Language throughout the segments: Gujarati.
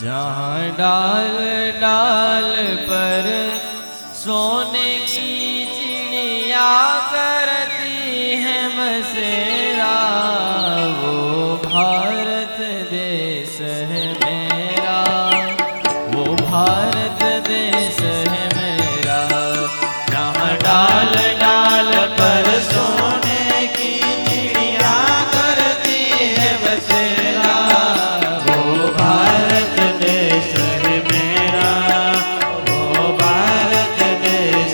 जहाँ डाल डाल पर सोने की चिड़िया करती है बसेरा, वो भारत देश है मेरा, वो भारत देश है मेरा। जहाँ डाल डाल पर सोने की चिड़िया करती है बसेरा, वो भारत देश है मेरा, वो भारत देश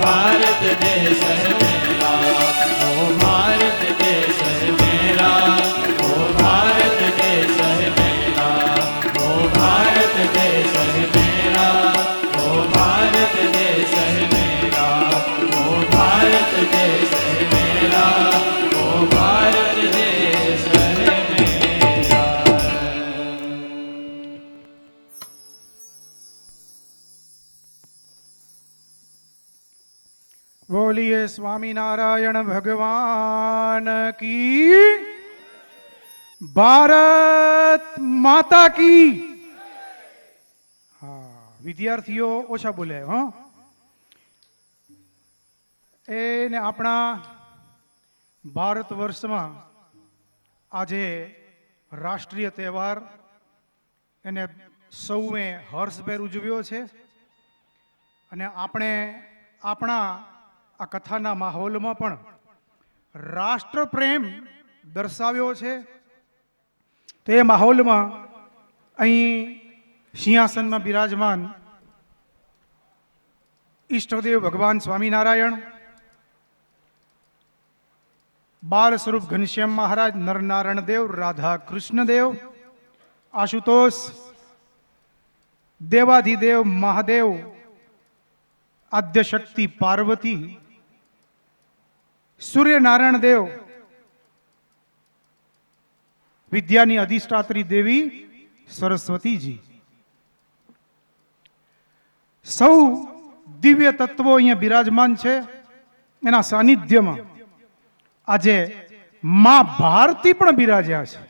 भारत देश है मेरा, ओ भारत देश है मेरा, ओ भारत देश है मेरा, ओ भारत देश है मेरा, ओ भारत देश है मेरा, ओ भारत देश है मेरा, ओ भारत देश है मेरा। बोलिए स्वामीनारायण भगवान की, ભારત માતા કી। હા, વિદ્યાર્થીઓ ઓછા બોલે હા। એને આપણા ભારત વર્ષમાં આજે રાષ્ટ્રીય તહેવાર એને સૌએ હર્ષભેર ઉજવ્યો છે અને આપણે આપણા આ કથાના માહોલમાં પણ રાષ્ટ્રપ્રેમ દર્શાવ્યો છે। તે માહોલમાં અહીં સિંહાસનમાં બિરાજમાન ઈષ્ટદેવ ભગવાન સ્વામિનારાયણ, બાલ સ્વરૂપ ઘનશ્યામ મહારાજ, નરનારાયણ દેવ, રાધા કૃષ્ણ દેવ, આશુતોષ, દેવાધિદેવ મહાદેવ, આદ્યશક્તિ પાર્વતી, સૂર્યનારાયણ દેવ, વિદ્યાની અધિષ્ઠાત્રી દેવી સરસ્વતીજી, સૌ દિવ્ય તત્વો અહીંયા બિરાજમાન છે। એના સાનિધ્યમાં આજે માં ભારતી પણ બિરાજ્યા છે।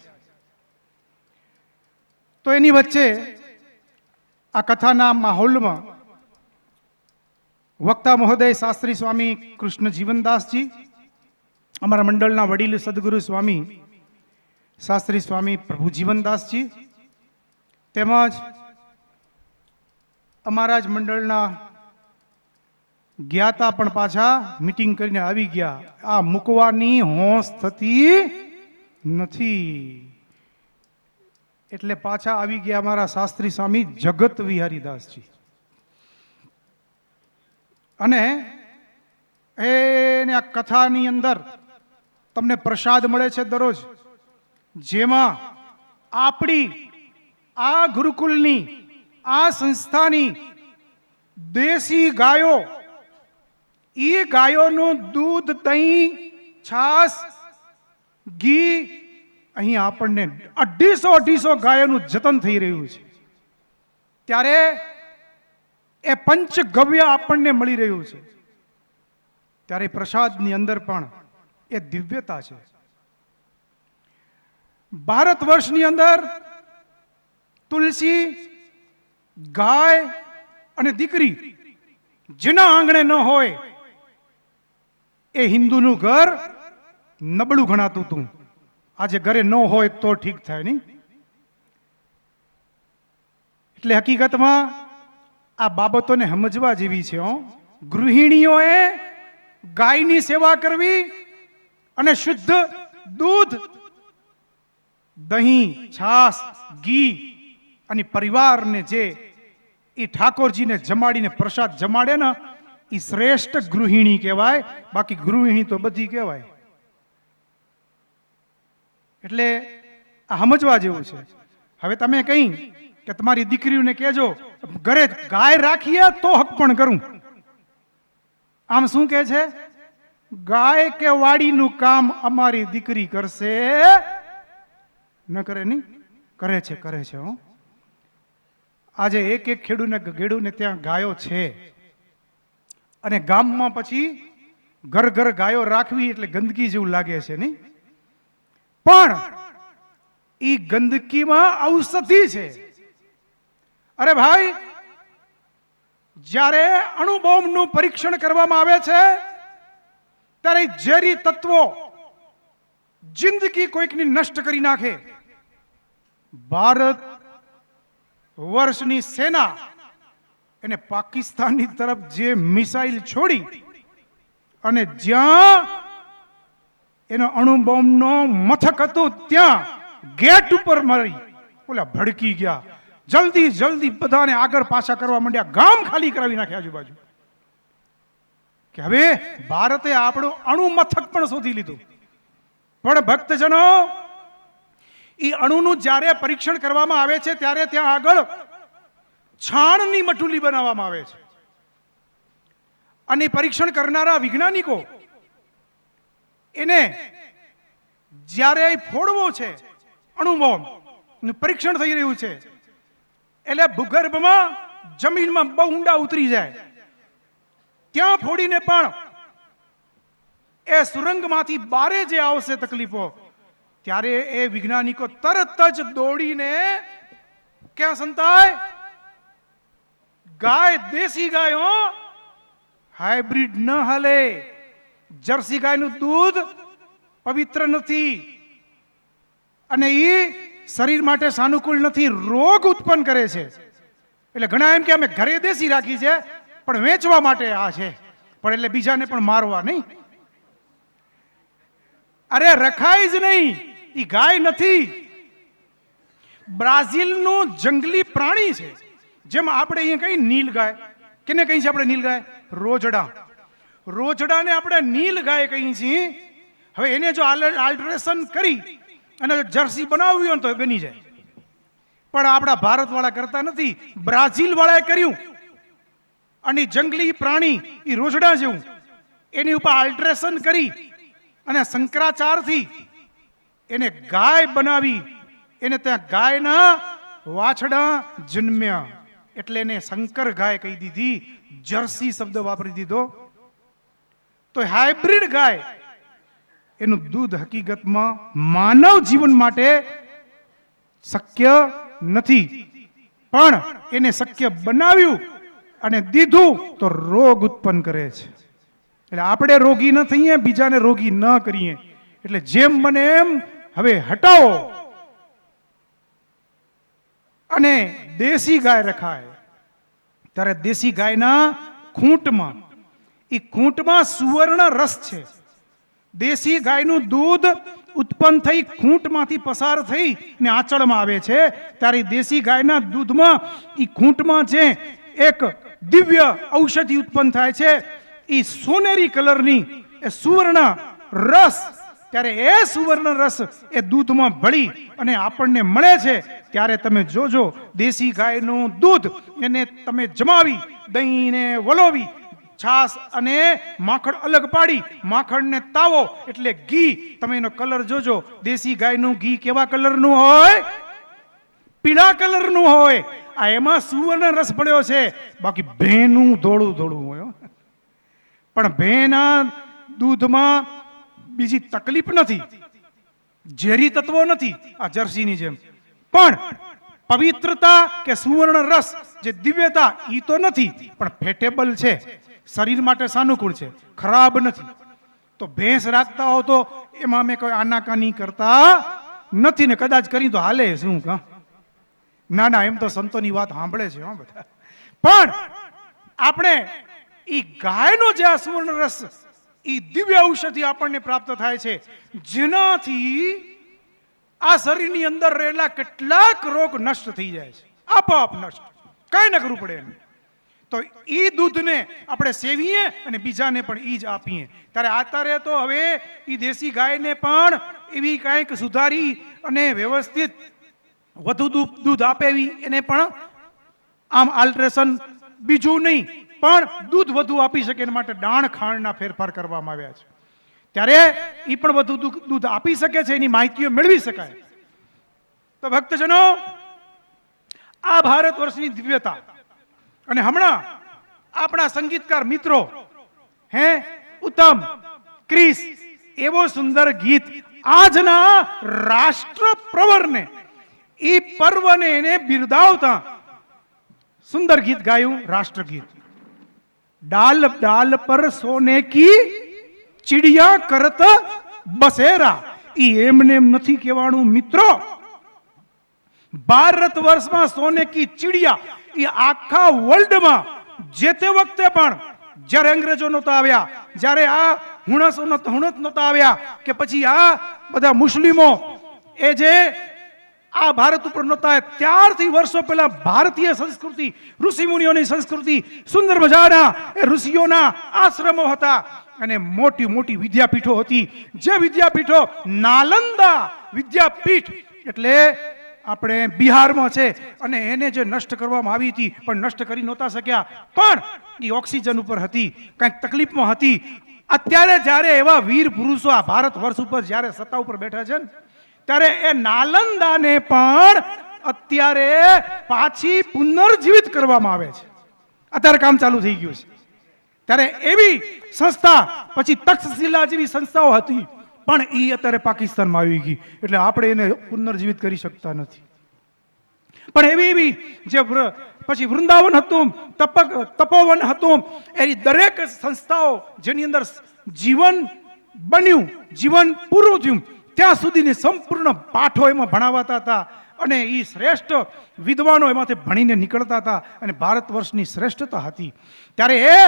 તો એની વચ્ચે આ કથાના માહોલમાં વક્તા મહોદય શાસ્ત્રી સ્વામી કૃષ્ણ જીવનદાસજી, અમારા મંડળના વડીલ સદગુરુ સ્વામી શાસ્ત્રી સ્વામી પ્રભુ જીવનદાસજી, તેમજ અમારા જ મંડળના જ્ઞાતા પણ પાછા મીટિંગ કરીને આવી ગયા। આ મૂકવાની હોંશ થતી નથી એટલે પાછા આવી ગયા અમારા શાસ્ત્રી સ્વામી જગત વિહારીદાસજી। અને એને આ કથાની અંદર તમને પ્રસાદ મળે છે દરરોજ, જેમાં આપણી આ ગુરુકુલની આ સંસ્થાની દેશી ગાયો, એ ગાયોનું દૂધ, દહીં, છાશ, ઘી અહીં આપણને 250 ગાયોનું જતન થઈ રહ્યું છે। ત્યારે એ પંચગવ્ય આપણને મળી રહ્યું છે। ત્યારે પ્રસાદની અંદર પણ એ દિવ્યતા છે। ભારત વર્ષની અંદર તુલસી, ગાય અને દીકરી જેના આંગણે ન હોય એ હિન્દુનું ઘર નબળું ગણાતું હતું। આજે ઘરે ન હોય તો ઠીક થાય નહીં। એટલે હકીકતમાં આ બાબતોને સમજવા જેવી છે। ગૃહિણીઓએ ગાયની સેવા કરવી અને શુદ્ધ દૂધ, દહીં, છાશ, ઘી અને પરિવારને જે એ ઠાકોરજીને જમાડીને પ્રસાદ જમાડે ને એ શ્રેષ્ઠ ગૃહિણી કહેવાય। બાકી ગૃહિણી તો બધી કહેવાય। એટલે આ સમજવા જેવું છે। હવે તમે કહી કે તમારી દીકરીઓને કહેજો ઘરે ગાય રાખીએ તો હક પણ કરું। આમ શું કહે છે? ગાય કે વાડીનું કામ અમારી દીકરી કરશે ન કરે? નહીં કરે છે, કરે છે। આજે એક એક ખેડૂને ત્યાં ગાયો છે અને ગામમાં પછી ઘર ઘર ગાયો રાખવી એટલે ગંદકી જેવું લાગે છે નહીં? પણ એ ગંદકીમાં ઔષધિ છે। અરે ભાઈ, જ્યારે અણુબોમ્બનું પરીક્ષણ કરવામાં આવે છે ત્યારે ઝેરી તત્વો જિંદગી કોઈકની નષ્ટ કરી નાખે। ભારત વર્ષની સેના એને પાકિસ્તાનની તરફ જે મિસાઇલ છોડી અને જ્યાં એનો અણુબોમ્બનો મથક હતું ત્યાં ગેટ ઉપર મારી ઓલા ભડકી ગયા। જલ્દી જલ્દી બધાને આગળ પાછા કરવા માંડ્યા, ગામ ખાલી કરાવી નાખ્યા આજુબાજુ। કે હવે ભારતે આપણું અણુ મથક પણ શોધી લીધું. પણ ભક્તજનો, એ અણુનું જ્યારે પરીક્ષણ કરવામાં આવે છે ત્યારે ત્યાં આગળ છાણની મટુલી બનાવવામાં આવે છે. અને પરીક્ષણ કરનારા વૈજ્ઞાનિકો એને જ્યારે ફોડવો છે, અણુ બોમ્બનું પરીક્ષણ થઈ રહ્યું છે, એટલે ભૂગર્ભમાં જમીનમાં બહુ ઊંડા ઉતરી જાય, ત્યાં ફોડીને પણ એ સુરંગમાંથી બારે જે આવશે તકલીફો, ત્યારે એ વૈજ્ઞાનિકો તરત જ દોડીને ક્યાં સંતાય? ગાય, દેશી ગાય, હો, હાઇબ્રિડ ન હાલે. જર્સી ગાયનું દૂધ પવિત્ર નથી અને એ શરીર માટે સાનુકૂળ નથી, રોગ ઉત્પન્ન કરે છે. એટલે ઘણા એમ કે અમે ઘરે દેશી રાખી છે પણ વેચવા માટે આ છે, પણ એટલે બીજાને પણ મારવા નહીં. અરે રખાય જ નહીં, એ ગાય નથી. બ્રાઝિલનું જંગલી પ્રાણી છે. જેમ આપણે અહીંયા કઈ નીલ ગાય, કેને કહીએ છીએ આપણે નીલ ગાય? રોજડા. રોજડાને આપણે નીલ ગાય કહીએ છીએ. હવે એને જો આલ્ટરેશન કરી અને જર્સી બનાવવી હોય તો બની જાય, પણ આપણા ભારત વાળા કરતા નથી, બ્રાઝિલ વાળાએ કર્યું. અને જંગલી પ્રાણી એ રોજડા જેવું એની ઉપર આલ્ટરેશન કરી અને શંકરાચારથી એને ગાય બનાવી, એને ત્યાં ગાયના વાછડા જન્મ્યા, એટલે એને શંકર ગાય કહી દીધી, જર્સી શબ્દ વાપરી દીધો. તો હાઇબ્રિડ ગાય એનું દૂધ હકીકતમાં માનવ જીવન માટે શક્ય નથી, પણ એને શક્ય બનાવ્યું અને દીધું તો રોગ ઉત્પન્ન કરે છે. એટલે આપણે રોગી ન થઈએ, બીજાને રોગી ન કરીએ. એટલે જેમ બને એમ હવે હટાવો અને દેશી ગાય રખાય. ત્યારે દેશી ગાયના ખૂંટમાં, એ ખૂંટમાં સુવર્ણ રસ છે. દેશી ગાયનું દૂધ ઉત્પન્ન થઈ ખૂંટમાંથી પસાર થઈ ને આંચળમાં આવે છે, ત્યારે દેશી ગાયના દૂધમાં એ ખૂંટમાં જે એક દિવ્ય ઔષધિ ઉત્પન્ન થાય છે, એ સોનેરી કલરની એ સુવર્ણ રસ, ત્યારે એ સુવર્ણ રસ એ દૂધમાં ભળી અને આપણને મળે છે. ત્યારે તમે જોજો, દેશી ગાયનું દૂધ એને તમે જમાવી, દહીંને વલોવી, છાસ અને માખણ અલગ પાડી, માખણને તાવો એટલે ઘી, તમે એનો કલર જોજો. દેશી ગાયનું ઘી કેવા કલરનું હોય? પીળા કલરનું હોય. આ એમાં સુવર્ણ રસ પડ્યો છે. બાકી ભેનું ધોળું ધોળું હોય. પણ ભેના દૂધમાં બીજી તકલીફ નથી, ઝેરી તત્વો નથી આ જર્સીની જેમ, પણ પવિત્રતા કે સુવર્ણ રસ જે દિવ્યતા ઈ તો નથી, પણ ફેટેબલ છે, શરીર માટે સાનુકૂળ છે, ખરાબ નથી. તો ભેંસ રાખતા હો તો એમાં અમે કોઈ આનાકાની કરતા નથી ને, કદાચ કરી તો હાલે શું કા? ના ના, એમ તો સંતોની વાત સાંભળે છે હો બધા. પણ આપણે ઈ ગાયનો જે આ સુવર્ણ રસ, ઈ દિવ્ય ઔષધિ આપણને પ્રાપ્ત થાય છે, જેનાથી આ શરીરની અંદર રહેલા કેટલાક રોગ નષ્ટ થઈ જાય છે, આપોઆપ નષ્ટ, કઈ ન કરવું પડે એને. તો ઈ દૂધને આપણે સેવીએ અને બીજાને પણ ઈ જ આપીએ. ત્યારે આતારે તો હવે ઈ દેશી ગાયને પણ એવી કાંઈક સુધારી અને વ્યવસ્થિત વધુ દૂધ આપે એવી એને પણ આમ આલ્ટ્રેશન, બીજું નહીં પણ દૂધ વધુ આપી શકે એના માટે દાણ ખાંડના ફેરફાર કરવામાં આવ્યા છે. ત્યારે ઈ પણ વધુ દૂધ આપી શકે છે, એની માહિતીઓ મેળવી શકાય. તો ભક્તજનો, આ ભારત વર્ષની દિવ્યતા. અને હમણાં આપણા સંગીતકાર મિત્રો ઉત્તમ, ક્રિસ, એવો સુંદર ગીત આજના રાષ્ટ્ર પ્રવરને, એ પર્વને એને બિરદાવતા સુંદર ગીત ગાયું, રાષ્ટ્રગીત. डाल डाल पर सोने की चिड़िया करत बसेरा. ઈ એમને નથી કહેવાનું મિત્રો. ભારત વર્ષમાં સોને કી ચિડિયા, એ આખા વર્લ્ડમાં જે તે વખતે પણ, જ્યારે અંગ્રેજો નહોતા આવ્યા, જ્યારે આ હુણસ નહોતા આવ્યા, કે પછી આ બધા મુસ્લિમો એ જે આ ભારત ઉપર નહોતા ત્યારથી વર્ષો પહેલા ભારતીય સંસ્કૃતિ, ઋષિ મુનિઓની સંસ્કૃતિ, સુંદર મજાના એ ઋષિઓના આશ્રમો હતા અને મોટી મોટી વિદ્યાપીઠો હતી. જે વિદ્યાપીઠો નાલંદા વિદ્યાપીઠ એટલે આપણે બિહારમાં છે અને એને જે નષ્ટ કરવામાં આવી હતી પણ નષ્ટ કરી નહોતા શક્યા, પણ એ ઓક્સિજન ઉપર હતી, કંઈક તકલીફમાં હતી. અત્યારે જ્યારે એવા વીર પુરુષો આ ભારત વર્ષ ઉપર જ્યારે સત્તા ઉપર બેઠા છે ને, ત્યારે એ નાલંદાને પણ અત્યારે પાછી પુનર્જીવિત કરવામાં આવે છે. અત્યારે કામ ચાલુ થઈ ગયું છે. ત્યારે એવી સંસ્થા પછી તક્ષશિલા જેવી સંસ્થાઓ હતી પણ એ અત્યારે પાકિસ્તાનમાં આવી ગઈ, એટલે આપણે એને પુનર્જીવિત કરી શકતા નથી. પણ એવી જે પછી વૃંદાવન હતું, તપોવન હતું, એની દરેક સંસ્થાઓ જેની અંદર જીવન બન્યું, જીવન પૂરું થયું ત્યાં સુધીની સંપૂર્ણ પાઠો એમાં ભણાવાતા હતા અને એ શ્રેષ્ઠ વિદ્વાનો એમાંથી ભણીને નીકળતા હતા અને ભારત વર્ષની શ્રેષ્ઠતા હતી. ત્યારે એ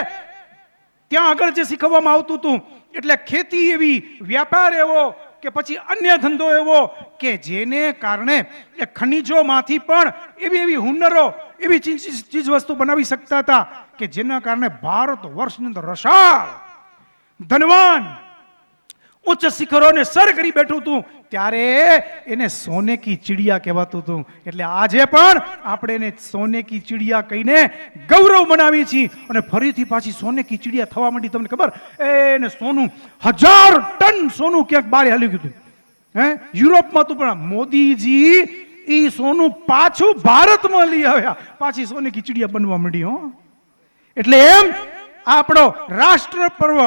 ત્યાં આગળ જે શીખવવામાં આવતું હતું એટલે ખેતી એવી, વ્યાપાર એવો કે પછી અન્ય ધંધો એવો કે જેને કારણે એ ખનિજોમાંથી પણ એવી હુનરો, એવી ચીજ વસ્તુ બનાવી શકતા હતા કે જેના કારણે ભારત વર્ષની અંદર રસાળ, ધનવાન, ઉચ્ચ શિખરોને સર કરી બેઠું હતું. ત્યારે એને સોને કી ચિડિયા કહેવાતું હતું. એટલે આજે પણ આપણે એને સોને કી ચિડિયા કહીને ગૌરવ મનાવીએ છીએ અને ફરીથી પાછી સોને કી ચિડિયા થવા માંડી. તમને ખબર, એને સોનું 1000 ટન સોનું ક્યાંક બહાર હાલી ગયું, યુરોપમાં તો. પણ મોદીજી એ સોનું પાછું ભારતમાં લઈ આવ્યા, પાછી સોને કી ચિડિયા બનવા માંડી. એટલે એમ આપણો રાષ્ટ્ર પર્વ,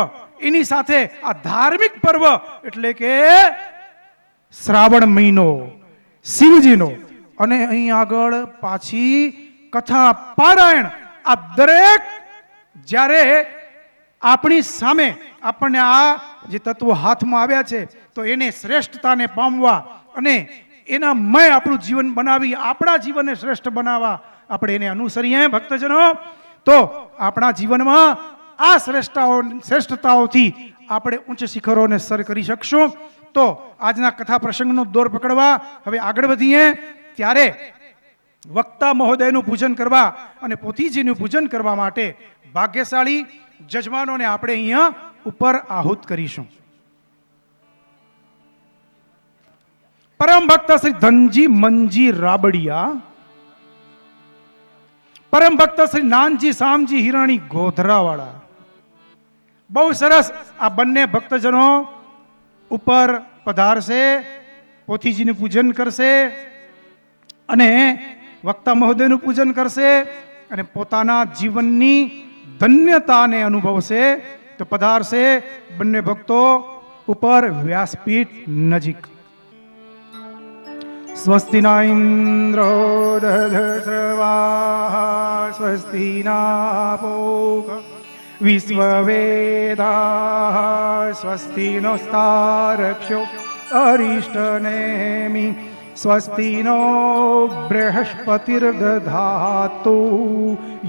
એની સાથે આ ધાર્મિક પર્વ એટલે કે શ્રાવણ મહિનો શિવજીનો અને અહીં આગળ પાછી કથા પારાયણ, આ દરેક જ્યારે આપણી સામે આપણને આ જે તત્વો હાથમાં આવ્યા છે તો એને શ્રેષ્ઠતાને પામવા અને એના મય આપણું જીવન બનાવી, આપણા જીવનને શ્રેષ્ઠ બનાવવા આપણે એને અનુસરીએ ભક્તજનો, તો આપણા જીવનમાં આ શ્રેષ્ઠતાઓથી આપણે ઉચ્ચ શિખરોને સર કરી શકશું. તો આજના કથા પ્રસંગનો દોર પકડવા હવે આગળ વધીએ. ત્યારે વક્તા મહોદયનું પૂજન કરવા અને પોથીજીનું પૂજન કરવા માટે ભાગ્યશાળી જજમાનોને આપણે અહીંયા ઉપર આહુત કરીશું. પરમ ભક્ત શ્રી ધનજી મનજી રાબડિયા, પરમ ભક્ત શ્રી નાનજી શામજી હિરાણી ગોધરાવાળા. બહુ સરસ આ બંને ભક્તજનો ઉપર પધારશે, પોથીજીનું પૂજન કરશે અને વક્તા મહોદયનું પૂજન કરશે અને પોતાના જીવનની ધન્યતાને અનુભવશે. તો પધારશે બંને ભક્તો ઉપર વ્યાસપીઠ નજીક. સ્વસ્તિ ના ઇન્દ્રો દધત્રવા સ્વસ્તિ ના પૂષા વિશ્વવેદા સ્વસ્તિ નોસ્તારક્ષો અરિષ્ટનેમિ સ્વસ્તિ નો બૃહસ્પતિર્દધાતુ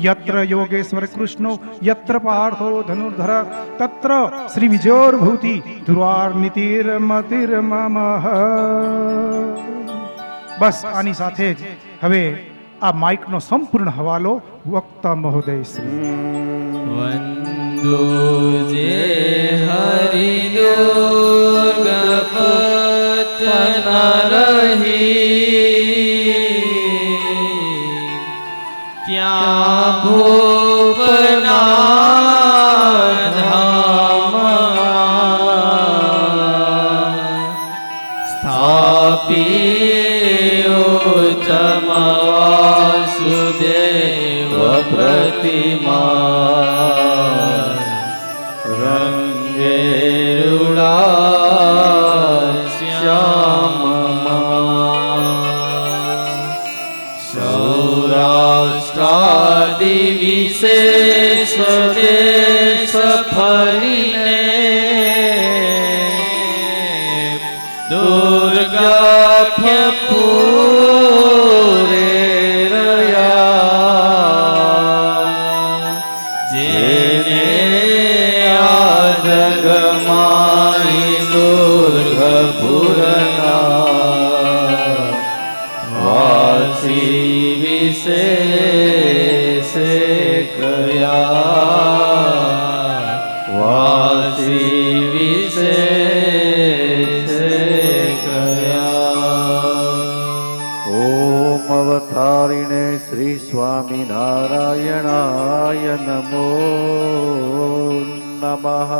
યત્ર યોગેશ્વર કૃષ્ણો યત્ર પાર્થો ધનુર્ધર તત્ર શ્રી વિજયોર્ભૂતિ ધ્રુવાર્નિતિર્મતિર્મમઃ. બસ આની સાથે જ હવે આ માઇકનો સંપૂર્ણ હવાલો વક્તા મહોદય શ્રી. વંદુ જે હરિ દુર્ગપત રહી ત્યાં ભૂપના ધામ સ્થાપી ઉત્તમ વાસુદેવ પ્રતિમા રંગે રૂડા શ્યામા સૌરાષ્ટ્રાદિ વિશેષ દેશ ફરીને દુર્ગા પૂરે રહ્યા જેને આ જગમાઈ દુર્ગપુરના વાસી વિશેષ કયા. ઓમ અવતારિણે શ્રી સ્વામિનારાયણાય નમો નમઃ.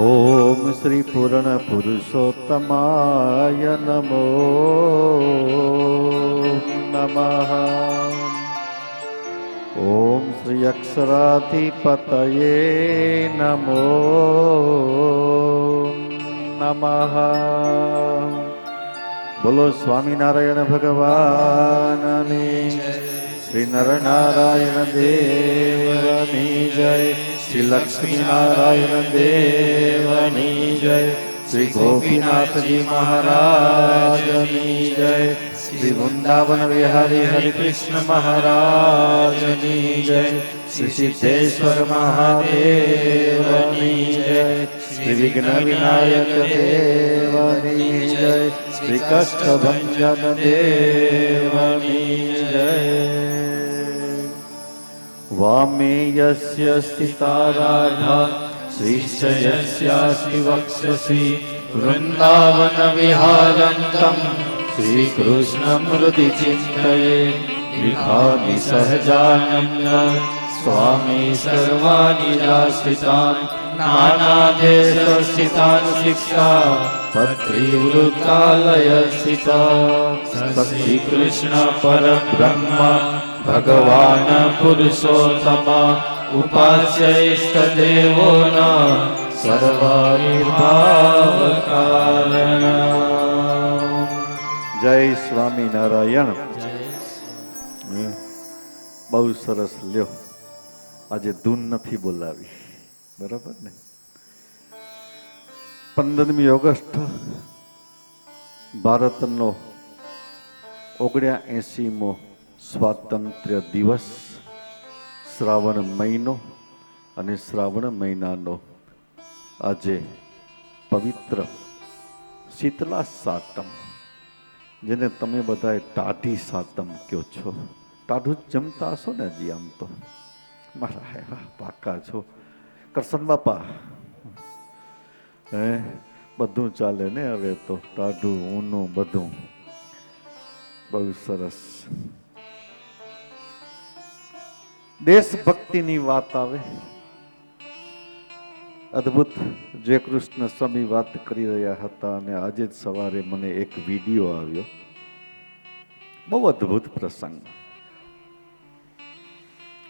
ઓમ શ્રી પૂર્ણ પુરુષોત્તમાય નમો નમઃ. ઓમ શ્રી અક્ષરાધિપતયે નમો નમઃ. બોલો સ્વામિનારાયણ ભગવાનની જય. શ્રી નરનારાયણ દેવની જય. શ્રી લક્ષ્મીનારાયણ દેવની જય. શ્રી ગોપીનાથજી મહારાજની જય. શ્રી વૃંદાવન વિહારી હરિકૃષ્ણ મહારાજની જય. શ્રી સિદ્ધેશ્વર મહાદેવની જય. શ્રી વિઘ્ન વિનાયક દેવની જય. શ્રી કષ્ટભંજન દેવની જય. વામે યસ્ય સ્થિતા રાધા શ્રીશ્ચ યસ્યાસ્તિ વક્ષસી વૃંદાવન વિહારંતં શ્રી કૃષ્ણ મૃતિ ચિંતયે વિખામિ સહજાનંદ સ્વામી સર્વાનિ રાશ્રિતાન નાનાદેશ સ્થિતાન શિક્ષા પત્રી વૃત્તાલય સ્થિતા સખી કૃષ્ણ પરબ્રહ્મ ભગવાન પુરુષોત્તમ ઉપાસ્ય ઇષ્ટ દેવોના સર્વાવિભાવ કારણ. જય સ્વામિનારાયણ. બહુ સરસ લ્યો. આજે ધૂન નથી બોલાવી, બરાબર ને? 15મી ઓગસ્ટ ભારતનો 79મો સ્વાતંત્ર્ય દિવસ, શ્રાવણ મહિનો અને શ્રાવણ મહિનાનો આજે પવિત્ર શીતલા સાતમ, જેને તમે બધાએ ટાઢી સાતમ કહો છો. ટાઢું જ જમતા હશો ને હજી? આમ તો મારા હેરા પાકા છો કરશન બાપા. બધું ચાલે ને હવે તો, ટાઢું ઊનું બધું. બહુ સરસ. દેશભક્તિની વાત આવે, અદ્ભુત જય કૃષ્ણ સ્વામી વાત કરી રહ્યા હતા અને આજે જ સવારે મને એક વિડીયો આવ્યો, બહુ અદ્ભુત પ્રસંગ.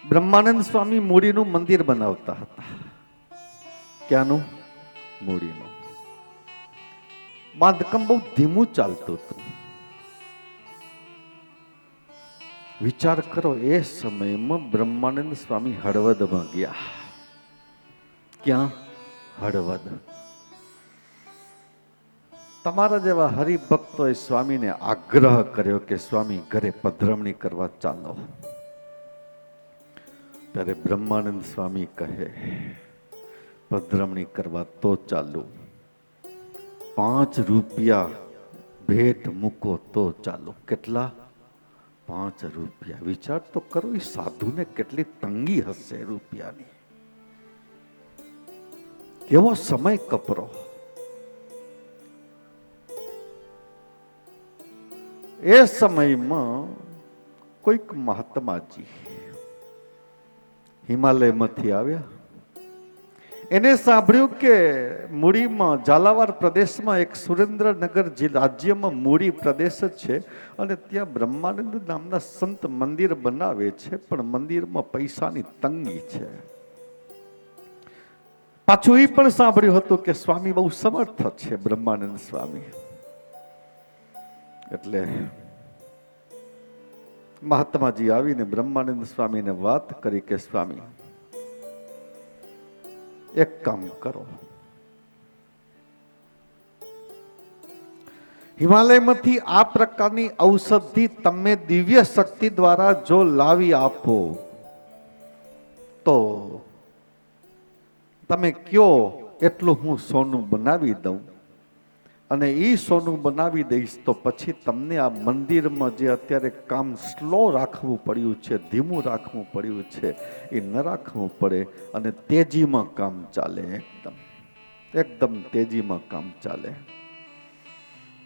બ્રહ્માનંદ સ્વામી મૂડીનું મંદિર બનાવતા હતા. ક્યાંનું? મૂડીનું. બાંધકામ બહુ ધીમું ચાલતું હતું. વિચાર કરો, એ સમયમાં બ્રહ્માનંદ સ્વામી હળવદમાં ગયા. ક્યાં? હળવદ. તમારા જેવા હરિભક્તોએ સ્વામીને આગ્રહ કર્યો કે સ્વામી ઘરે પધરામણી કરવા ચાલો. ત્યારે બ્રહ્માનંદ સ્વામી કહે પધરામણી કરવા તો ચાલુ, 5 રૂપિયા ભેટ મૂકો તો ચાલુ. કેટલા? 5 રૂપિયા. વિચાર તો કરો, એ સાધુને કેટલી તંગી હશે રૂપિયાની. કેવો સમય કપરો. એ સમયમાં કોઈક મહાત્માજી હિમાલયમાંથી આવ્યા. એને સાંભળ્યું કે મૂડીમાં, ઝાલાવાડ પ્રદેશમાં, એક સુરેન્દ્રનગર રાજ્યમાં મૂડી પ્રદેશ છે અને ત્યાં બ્રહ્માનંદ નામના સંત મંદિર બનાવે છે, પણ મંદિરમાં પૈસાની તંગી છે. પાછું એ પણ સાંભળ્યું હતું કે સ્વામી બહુ સમર્થ છે, બ્રહ્માનંદ સ્વામી. એટલે મહાત્માજી આવીને બ્રહ્માનંદ સ્વામીને વાત કરી કે સ્વામી એક કામ કરો, હિમાલયમાંથી આ પ્રકારની ઔષધિ તમે દિવ્ય શક્તિ દ્વારા જો લાવી આપો તો તમે કયો એટલું હું સોનું બનાવી દઉં અને એ સોનું બનાવી દઈશ તો પછી તમને આ મંદિરમાં જે અત્યારે કામ સ્લો રાખવું પડ્યું છે, ધીમું રાખવું પડ્યું છે, એ ન રાખવું પડે અને તેજીમાં કામ ચાલે, એકદમ તેજીમાં કામ ચાલે.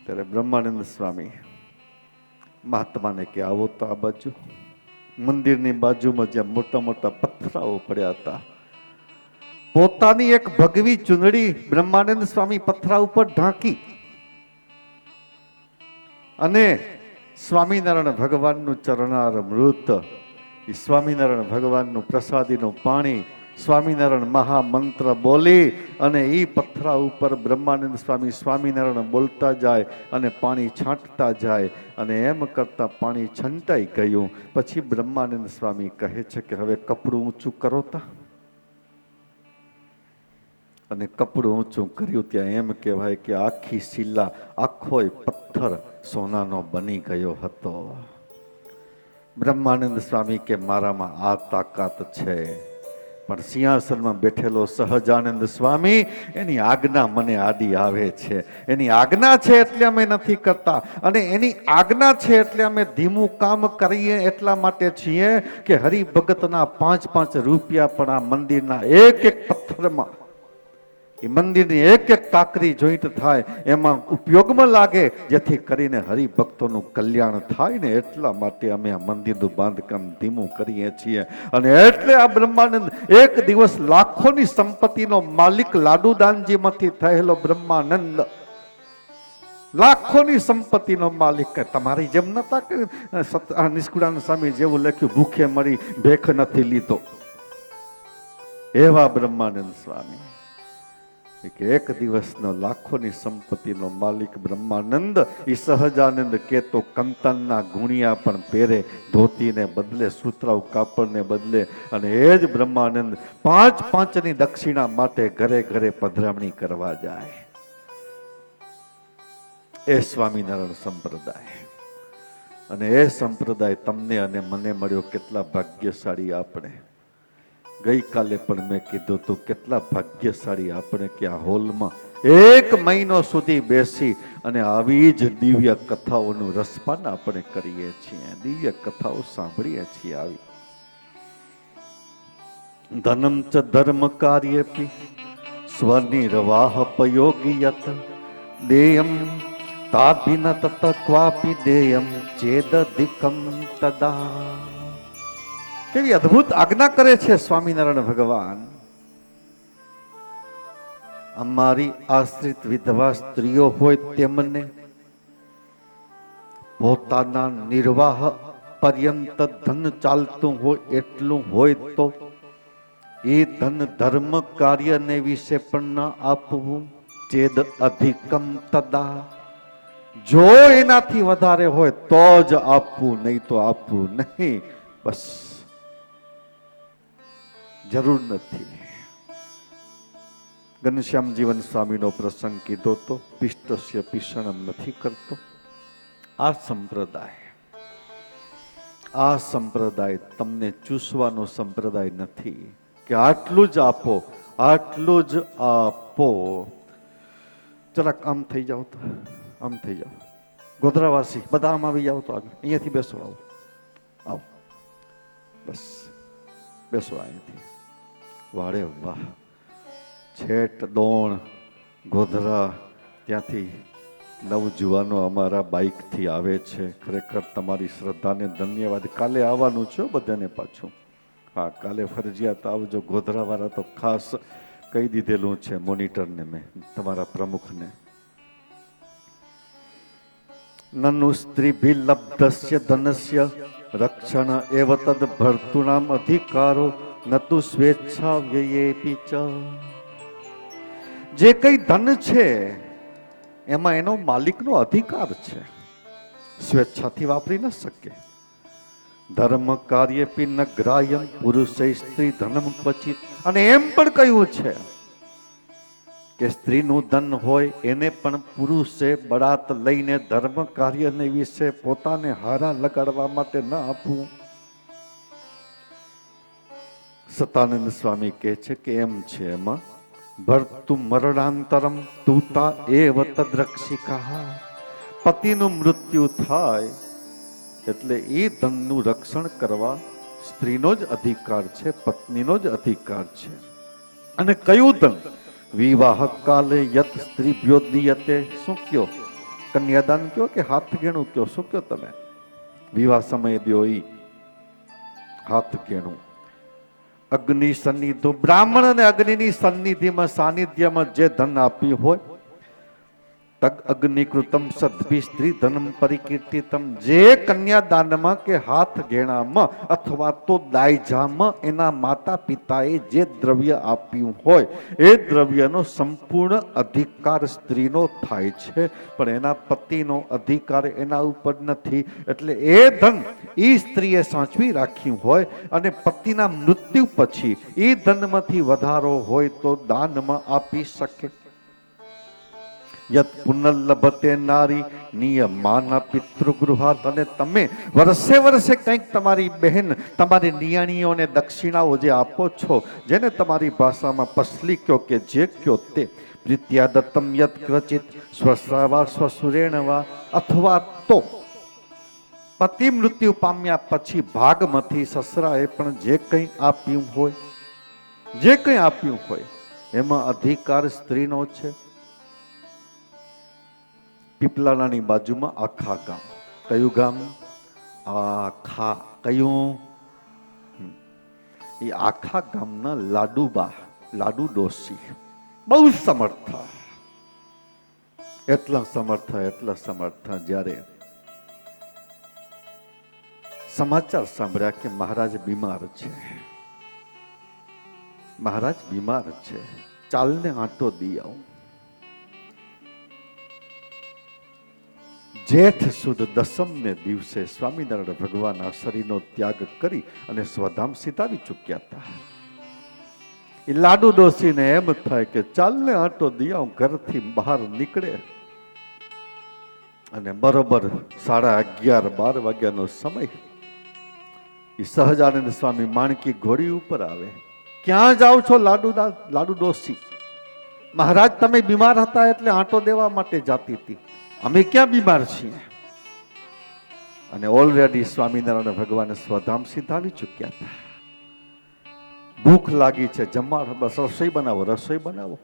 ત્યારે બ્રહ્માનંદ સ્વામી મહાત્માને કે આવો તો આ બાજુ. મંદિરની બાજુમાં જ્યાં મોટા મોટા પથરાઓ પડ્યા હતા, પોતાની એક ભગવી ચુંદડી બ્રહ્માનંદ સ્વામી પથરા ઉપર ઢાંકી અને સ્વામિનારાયણ ભગવાનનું ચરણાર અમૃત, એ સ્વામિનારાયણ ભગવાનનું પ્રસાદીનું પાણી, સ્વામિનારાયણ મહામંત્ર બોલી અને એ પથરા ઉપર બ્રહ્માનંદ સ્વામી સ્વામિનારાયણ બોલતા જાય અને પાણી છાંટતા જાય અને એમ કરતા પાણી છંટાઈ ગયું. પછી બ્રહ્માનંદ સ્વામી કહે છે કે હવે કપડું ઊંચું કરો તા. અને કપડું ઊંચું કર્યું ત્યાં એમ કહેવાય કે આખી શિલા, આખો પથ્થર સોનાનો બની ગયો હતો. બ્રહ્માનંદ સ્વામી કે મારામાં આ તાકાત છે, પણ સિંહાસનમાં બેઠેલો સહજાનંદ સ્વામી એની આજ્ઞા મને આડી આવે છે. એની આજ્ઞા છે એટલે અમે નથી કરતા, અને એની આજ્ઞા છે એટલે અમે ધીમું કામ કરીએ એટલા માટે છીએ કે હરિભગતના 5-5 રૂપિયા પણ આ મંદિરના એક એક પથ્થરમાં, એ મંદિરની એક એક કાકરી જોઈન્ટ થાય એમાં ઉપયોગમાં લાગે, જેથી કરીને હરિભક્તોનું કલ્યાણ થાય ને એટલા માટે અમે આ મંદિરનું બાંધકામ ધીમું કરીએ છીએ. અને એટલે આ બ્રહ્માનંદ એક દિવસ લાખોની સંપત્તિનો માલિક લાડુદાનજીમાંથી થયેલો બ્રહ્માનંદ લાખોની સંપત્તિનો માલિક, તમારી જેમ નતા કે નિષ્કુળાનંદ સ્વામી જેવું લખ્યું ભૂખે મરી ભેખ નથી લીધો, એવા બ્રહ્માનંદ સ્વામી કે એક દિવસનો લાખોની સંપત્તિનો માલિક બ્રહ્માનંદ, એ સહજાનંદ કે તો કંતનના ગુણિયા પણ પહેરે, ધોતીને બદલે, સુતરાઉ કાપડને બદલે, અને એ જ બ્રહ્માનંદ 5-5ની દક્ષિણા માટે ઘરે ઘરે પધરામણી કરવા જાય. એ સ્વામિનારાયણ સંપ્રદાય, અને એ સંપ્રદાય તમને અને મને મળ્યો. કેટલા ભાગ્યશાળી આપણે. ગઈકાલે પણ મેં કીધું તું કેટલા ભાગ્યશાળી આપણે કે આ હોલમાં 1 મહિનો સુધી બેસી અને આવી જ દિવ્ય કથાઓનું રસપાન આપણે કરીએ છીએ, દિવ્ય કથાઓ સાંભળીએ છીએ. આવી ધનમ ચ ધર્મ કાર્યેપી સ્વનિર્વાહ પયોગિયત દેયમ તાભિન તત ક્વાપી દેયમ ચેદધિકમ તદા. કેવી અદ્ભુત આજ્ઞા કરે છે સ્વામિનારાયણ ભગવાન. અમારી આશ્રિત વિધવા સ્ત્રીઓ હોય તેમને પોતાના નિર્વાહ પર્યંત ધન ચાલતું હોય એટલું હોય તો એ ધન ધર્મ કાર્યને વિશે પણ ન આપવું. ચેદ અધિકમ તદા, જો એનાથી વધારે હોય તો જ આપવું, નહીં તો આપવું નહીં. બસ જરૂર નથી. ઘનશ્યામ જીવન સ્વામીનો પ્રસંગ કીધો તો પિષ્ટસ્ય પીષણમ નથી કરતો. આ સંપ્રદાય તમને ચૂસવાનો સંપ્રદાય નથી કે આટલું જ આપો, આટલું જ આપો. જરાક આમ થઈ જાઓ તો, આમ થઈ જાઓ. ગોધરાવાસી બધા આમ આવી જાઓ તો આગળ, અહીંયાથી બેસો, આવો આવો, બસ બેસો અહીંયાથી. વાડે વાહ, છેટ દોણ ગોધરા ત્યાંથી નવજુવાનો અમારા બાઇકથી આવે છે. ખરેખર તમારી શ્રદ્ધાને ધન્યવાદ. કાલે આવવાનું છે બધાને પાછું. હા, કાલે ફરજિયાત આવજો. ગોધરાવાળા તો ખાસ કહી દીધેલું છે મોનિટરને, મેં તમારા પ્રમુખને. નનુ સ્ત્રીભિલબ્ધસ્ય ધનસ્ય રક્ષણ એવ તદ ભર્તુનામ અધિકારો નતુ સ્વેચ્છા વ્યયેપી ચ. જે કઈ ધન છે એમાં એનો માલિકનો અધિકાર છે, સ્વેચ્છાથી વાપરી ન શકે. ધર્મ કાર્યેપી ન ગ્રાહ્યમ પુરુષે સ્ત્રી ધનમ ક્વચિત. અને એમ પણ કહ્યું છે કે સ્ત્રીનું ધન હોય એને પણ પુરુષે બળાત લઈને ધર્મ કાર્યને વિશે પોતાને હારા લગાડવા માટે ન આપવું. સતાનંદ સ્વામી કહે છે કે એમ છે, એમાં ભર્તુ મરણાંતરમ તૂતા એવ તદ્રક્ષિકા. પતિનું મૃત્યુ થાય એટલે એ ધનનું રક્ષણ કરવા સ્ત્રીનો જ અધિકાર છે, પત્નીનો જ અધિકાર છે. અને કયું ધન? વિવાહ કાલે યત સ્ત્રીભ્યો દીયતે. શું કયો? કન્યાદાન કયો કે હાથ ગેણું કયો? શું કયો તમે? વિવાહ સમયે દ્યો ઈ હાથ ગેણું. અગ્નિ સન્નિધો, બ્રાહ્મણ અને અગ્નિની સન્નિધિમાં સાનિધ્યમાં જે ધન આપ્યું હોય, તગ અગ્નિકૃતમ સદ્ભિ સ્ત્રી ધનમ પરિકીર્તિતમ. જે કન્યાદાનમાં કે હાથ ગેણામાં અથવા તો દાયજામાં એના માતા પિતાએ જે દ્રવ્ય આપ્યું હોય એ દ્રવ્યનો સંપૂર્ણ અધિકાર સ્ત્રીનો થાય છે, પણ એના પતિનો અધિકાર એના ઉપર નથી. એટલે એ ધન એ સ્ત્રીએ સાચવી રાખ્યું હોય અને પતિના મૃત્યુ પછી એ ધનમાંથી વધારો હોય તો દાનમાં આપી શકે. યત પુનર્લભતે નારી નિયમાના પિતૃગૃહાત. અને તમે વર્ષે વર્ષે કંઈક તમારી બહેન, તમારી નિયાણીઓને દક્ષિણાઓ જે આપો છો, જેને તમારી ભાષામાં પસલી કયો કે જે કયો તે, પ્રીત્યા દત્તમ યત ક્રચિત સ્વસ્રાવા સ્વસુરેણવા. અથવા તો પતિ મૃત્યુ પામ્યા પછી ભાગમાંથી સસરાએ પણ જે કંઈ આપ્યું હોય, જે કંઈ આપ્યું હોય એમાં અધિકાર સ્ત્રીનો છે. પીપલાણાની બાજુમાં આખા ગામ. કયું ગામ? આખા. કયું? એ આખા ગામના લાડુબા, લાડુ ડોસી બહુ સમર્થ. એટલા સમર્થ જ્યારે સમાચાર સાંભળ્યા કે મહારાજ બીમાર છે, મહારાજ બીમાર છે, ચાલને આંટો દી આવું. જેઠ સુદ દસમ ને દિવસે સ્વામિનારાયણ ભગવાન આ શરીરનો ત્યાગ કરી અને સ્વધામ સીધાવી ચૂક્યા હતા. એ લાડુ ડોસીને એમ થાય કે ચાલને આંટો દી આવું. ઘરથી બહાર નીકળે અને બરોબર 11:30-12 વાગ્યાનો સમય. એ સહજાનંદ સ્વામી માણકી ઘોડી ઉપર આવે. ક્યાં જાઓ છો લાડુ ડોસી? મહારાજ તમે બીમાર હતા એટલે આંટો દેવા માટે જાતી હતી. અમે ક્યાં બીમાર છીએ? અને ઓલરેડી સ્વામિનારાયણ ભગવાન સ્વધામ સીધાવી ચૂક્યા હતા. ભૂખ લાગી છે, જમવા, બસ રસોઈ બનાવો, રસોઈ બનાવો.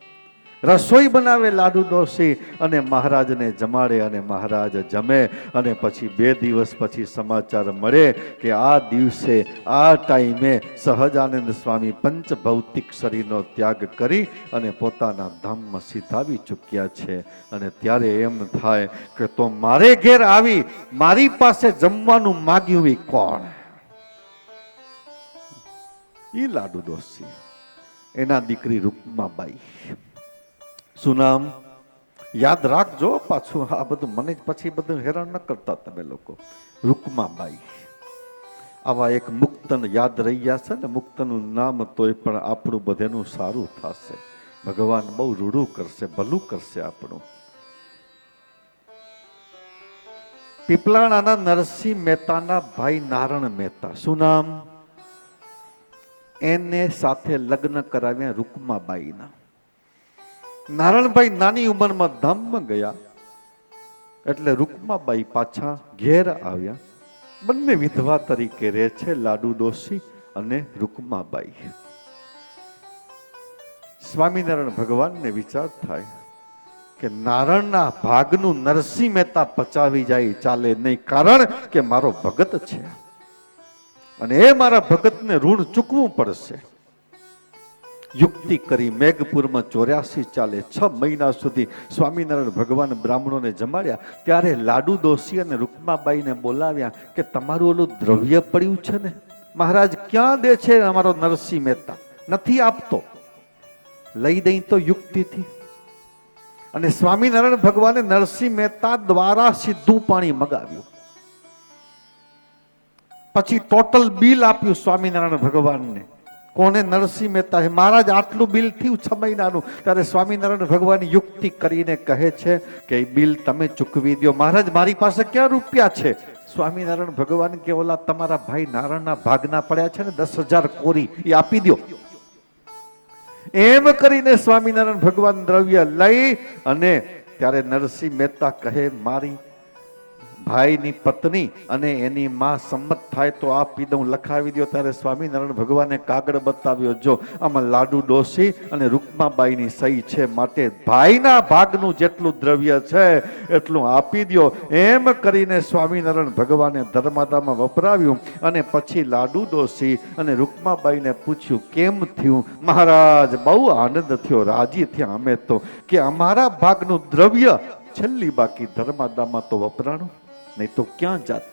રસોઈ બનાવે લાડુ ડોસી અને મહારાજને જમાડે અને મહારાજ જમે. અને પછી 2 દિવસ પછી સમાચાર મળે કે આ દિવસે આ ટાઈમે સહજાનંદ સ્વામી પંચ ભૌતિક શરીરનો ત્યાગ કરી અને પોતાના ધામમાં સીધાવી ચૂક્યા છે. અને ત્યારે એમ થાય કે તો મારે ઘેર આવી મારી પાસે જમવાનું માગ્યું એ કોણ? ઈ લાડુ ડોસી, એના દીકરી રૂકમાબાઈ. શું નામ? યાદ રાખજો પાછું. આ બધું મને પછી બધું હેરાન ન કરતા તમે લોકો. રૂકમાબાઈ. આવા એક મુક્તન યાદ રહી ગયા છે ને, મુક્તનું નામ તોય પણ આપણું બધેનું સારું થશે. ભગવાન બહુ રૂડું કરશે, ભલું કરશે આપણું. પીપલાણાના નરસિંહ મહેતાના ભાઈ નારણ મહેતા. શું નામ? એને સાથે લગ્ન કરાવ્યા રૂકમાબાઈના. નારણભાઈ નાની ઉંમરમાં ધામમાં ગયા એટલે રૂકમાબાઈ પાછા ઘેર આવ્યા. બંને વિધવા તરીકે રહે છે, લાડુ ડોસી અને રૂકમાબાઈ. સ્વામિનારાયણ ભગવાનને વિચાર થાય કે નારણના ભાગનું નરસિંહ મહેતા પચાવી જાય ચાલે નહીં, કારણ કે મારો ભગત છે અને એ મારા ભગતને ઋણ ચૂકવું પડશે. યુક્તિ કરી મેઘપુરમાં 84 ચાલે 6 મહિના સુધી સ્વામિનારાયણ ભગવાન બ્રાહ્મણોને જમાડ્યા. ત્યારે લાડુ ડોસી અને રૂકમાબાઈને બોલાવ્યા કે તમારું ઓલું દ્રવ્ય પડ્યું છે ને, મહારાજ ક્યાં દે છે? અમારો નરસિંહ મહેતા નથી આપતો. લઈ દઈ તો યુક્તિથી. અને સ્વામિનારાયણ ભગવાને નરસિંહ મહેતા દ્વારા સીધું પાણી મગાવ્યું. પછી ટોટલ બિલ આપ્યું સ્વામિનારાયણ ભગવાનને. કોને? નરસિંહ મહેતા. મહારાજ આટલું બિલ થયું 6 મહિનાનું. ત્યારે સ્વામિનારાયણ ભગવાન યુક્તિ કરીને કહે છે કે એ બિલ તમે ચૂકવી દો. મહારાજ મારી પાસે ક્યાં રૂપિયા છે? સ્વામિનારાયણ ભગવાન કે ઓલા તમારા ભાઈ નારણના ભાગના પડ્યા છે ને 10,000 કોરી, એ આપી દો. એમ કરીને સ્વામિનારાયણ ભગવાન દ્રવ્ય લઈ અને ત્યારે નરસિંહ મહેતા કહે, મારી ભાઈની પત્ની અને એની માં સંમત થાય તો આપી દઉં, લખાવી દો. ત્યારે સ્વામિનારાયણ ભગવાને કાગળ બતાવ્યો, જો આમાં લાડુ ડોશી અને રૂકમાબાઈની સહી છે, માટે ભાઈના ભાગનું જેટલું દ્રવ્ય છે એટલું આપી દો. એમ કરીને સ્વામિનારાયણ ભગવાને ધર્માદામાં વપરાવ્યું અને પછી લાડુ ડોશી અને રૂકમાબાઈને પૂછ્યું, કેમ થયું મહારાજ? બહુ આનંદ થયો, રાજી થયા અમે તો કે અમારા ભાગનું દ્રવ્ય છેલ્લી બાકી ધર્માદામાં તો વપરાણું, નહીં તો ક્યાં જાત.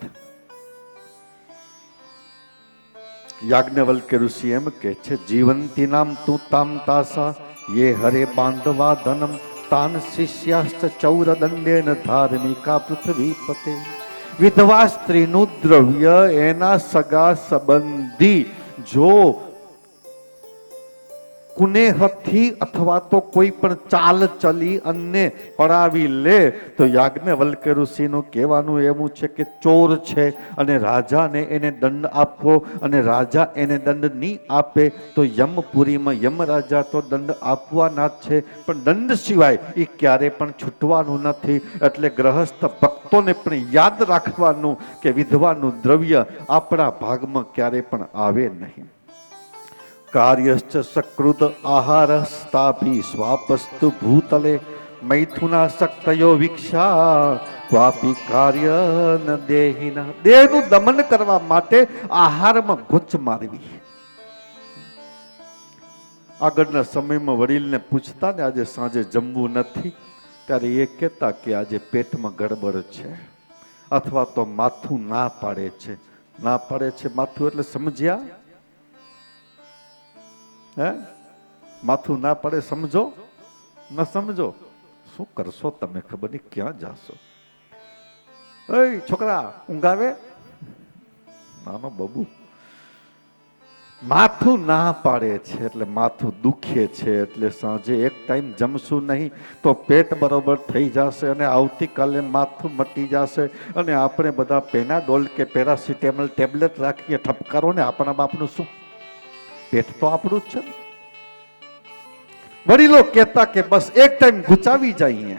યાજ્ઞવલ્ક્ય ઋષિ એમ કે છે, જીવંતી નામ તું તામ તાસા યે હરે બાંધવા ધનમ તાન શિષ્યાશ્ચ ચૌર દંડેન ધાર્મિકા પૃથ્વી પતે. વિધવા સ્ત્રીનું દ્રવ્ય એના સગા સંબંધી જો કુનેહથી અથવા તો કોઈ પણ ચાલ ચલી અને પડાવી લે તો યાજ્ઞવલ્ક્ય ઋષિનું કહેવાનું એવું છે કે ચોર છે અને રાજાને એને દંડ આપવો, અને રાજા એને દંડ નહીં આપે તો યમપુરીમાં યમરાજા તો દંડ આપવાના જ છે, પણ દંડ સિવાય એ ક્યારે પણ છૂટવાનું નથી. એટલે ગ્રહસ્થ ભક્તોને પણ યાદ રાખવાનું કે વિધવાનું દ્રવ્ય આપણા ભાગમાં ક્યારે પણ આવે નહીં. કાર્યશ્ચ સકૃત આહારસ્તાપી સ્વાપસ્તુ ભૂતલે મૈથુના શક્તયો વિક્ષા ક્વાપી કાર્ય ન દેહિના. દેહનું દમન કરવા માટે આહારમાં ગુંચ મારવી. આગળના સમયમાં વડીલને પૂછતા ને આજે સાંજે જમવું નથી, ત્યારે એ કહેતા કે આજે પેટમાં ગડબડ છે, અથવા તો માથું ના પાડે છે. ના પાડે છે માથું એટલે સમજ્યા? હે, માથું ના પડે સમજો? ન સમજો શું કરશો તમે? ખબર નહીં ક્યાં જાશો. એ છોકરા ઊંઘ આવે? નાનો બબુ માથું ના પાડે છે એટલે માથું દુખે છે, એટલે સાંજે એક ટાઈમ જમશું નહીં તો પેટ બરોબર થઈ જશે અને આવતીકાલે માથું મટી જશે અને આપણે બધા પેનાડોલ કે પેરાસિટામોલ ટેબ્લેટ રાખીએ ઠપકારો ને આપણા બાપનું શું? પેટ તો આપણું જ છે. વડીલો કહેતા કે બસ એક ટાઈમ ગુચાવી જઈએ.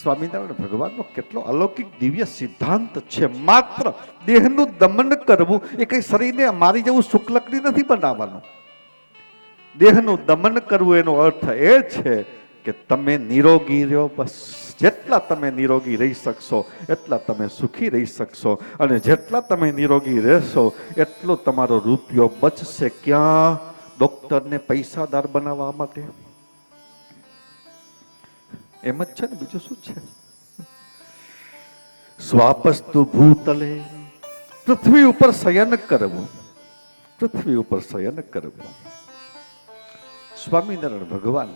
સ્વામિનારાયણ ભગવાનનો કેટલો અલૌકિક દિવ્ય સિદ્ધાંત છે. માત્ર દેહનું દમન કરવું એ કઈ શરીરને મારી જેવું શુક્લકડી નથી બનાવવાનું. દેહનું દમન કરવું એનો અર્થ એ છે કે તમે નિરોગી રહ્યો. બસ જેટલા તમે નિરોગી રહી શકશો એટલા તમે સુખી રહી શકશો, અને જેટલા તમે નિરોગી રહેશો એટલો તમારો રૂપિયો બચશે. ક્યાં? ડોક્ટરને પૈસાદાર બનાવવા માટે. એમ જ છે ને, બીજું શું છે? સ્વાપસ્તુ ભૂતલે, પૃથ્વી ઉપર શયન કરવું. પૃથ્વી ઉપર શયન કરવું. સ્વામિનારાયણ ભગવાન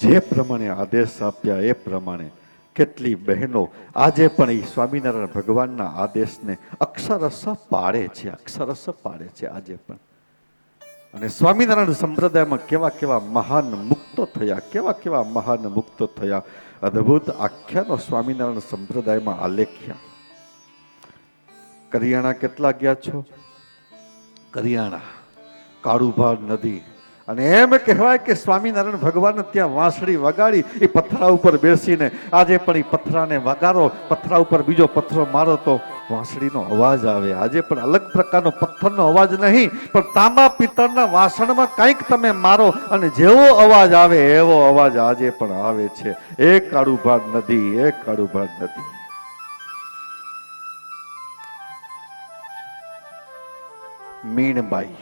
જે પ્રમાણે આદેશ આપ્યા એ પ્રમાણે કેટલી બહેનો આજે પણ એ સ્વામિનારાયણ ભગવાનના આદેશને અક્ષરશ પાળે છે. અક્ષરશ પાળે છે આજે પણ. અને સ્વામિનારાયણ સંપ્રદાયમાં કેવા કેવા મહાન મુક્તો થયા, કેવા કેવા મહાન મુક્તો થયા. અદ્ભુત આખ્યાનો સ્વામિનારાયણ સંપ્રદાયમાં આલેખ્યા. કરિયાણા કેટલા ગયા છો? કરિયાણા, કાળુભાર નદી. અને એમ કહેવાય કે સ્વામિનારાયણ ભગવાન ત્યાં વાંસળી વગાડી, એ પથરા ઉપર બેસીને આજે પણ એ પથરાને વગાડો, પથરા ઉપર બીજો પથરો મારો તો વાંસળીનો અવાજ આવે. આજે પણ અલગ પ્રકારનો પથ્થરનો અવાજ નહીં, પણ તાંબા પિત્તળના વાસણમાં કંઈક તમે મારો અને જેવો અવાજ આવે એવો અવાજ આજે પણ આવે છે. એ કાળુભાર નદી, એ કાળુભાર નદી. મીણબાઈ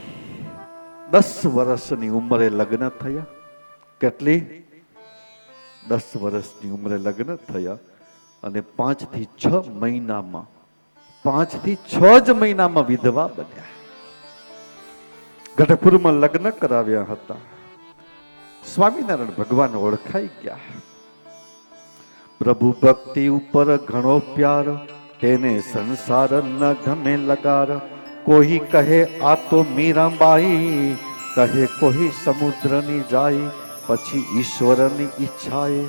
10 વર્ષની ઉંમરે લગ્ન થયા. કેટલી? 10 વર્ષની ઉંમરે લગ્ન થયા અને 5 થી 6 મહિનામાં 5 થી 6 જ મહિનામાં વિધવા બન્યા. ગઢપુરમાં લગ્ન કરાવ્યા હતા. સ્વામિનારાયણ ભગવાન ઓળખાઈ ગયા. પ્રભુ ભક્તિ ઉપર ઘણો પ્યાર, તેને સંસાર ન ગમે લગાર. કોઈ કહે આ તો મીરાબાઈ, કહે કોઈ સમુદ્રની જાય. પછી ઈશ્વરની ઈચ્છાએ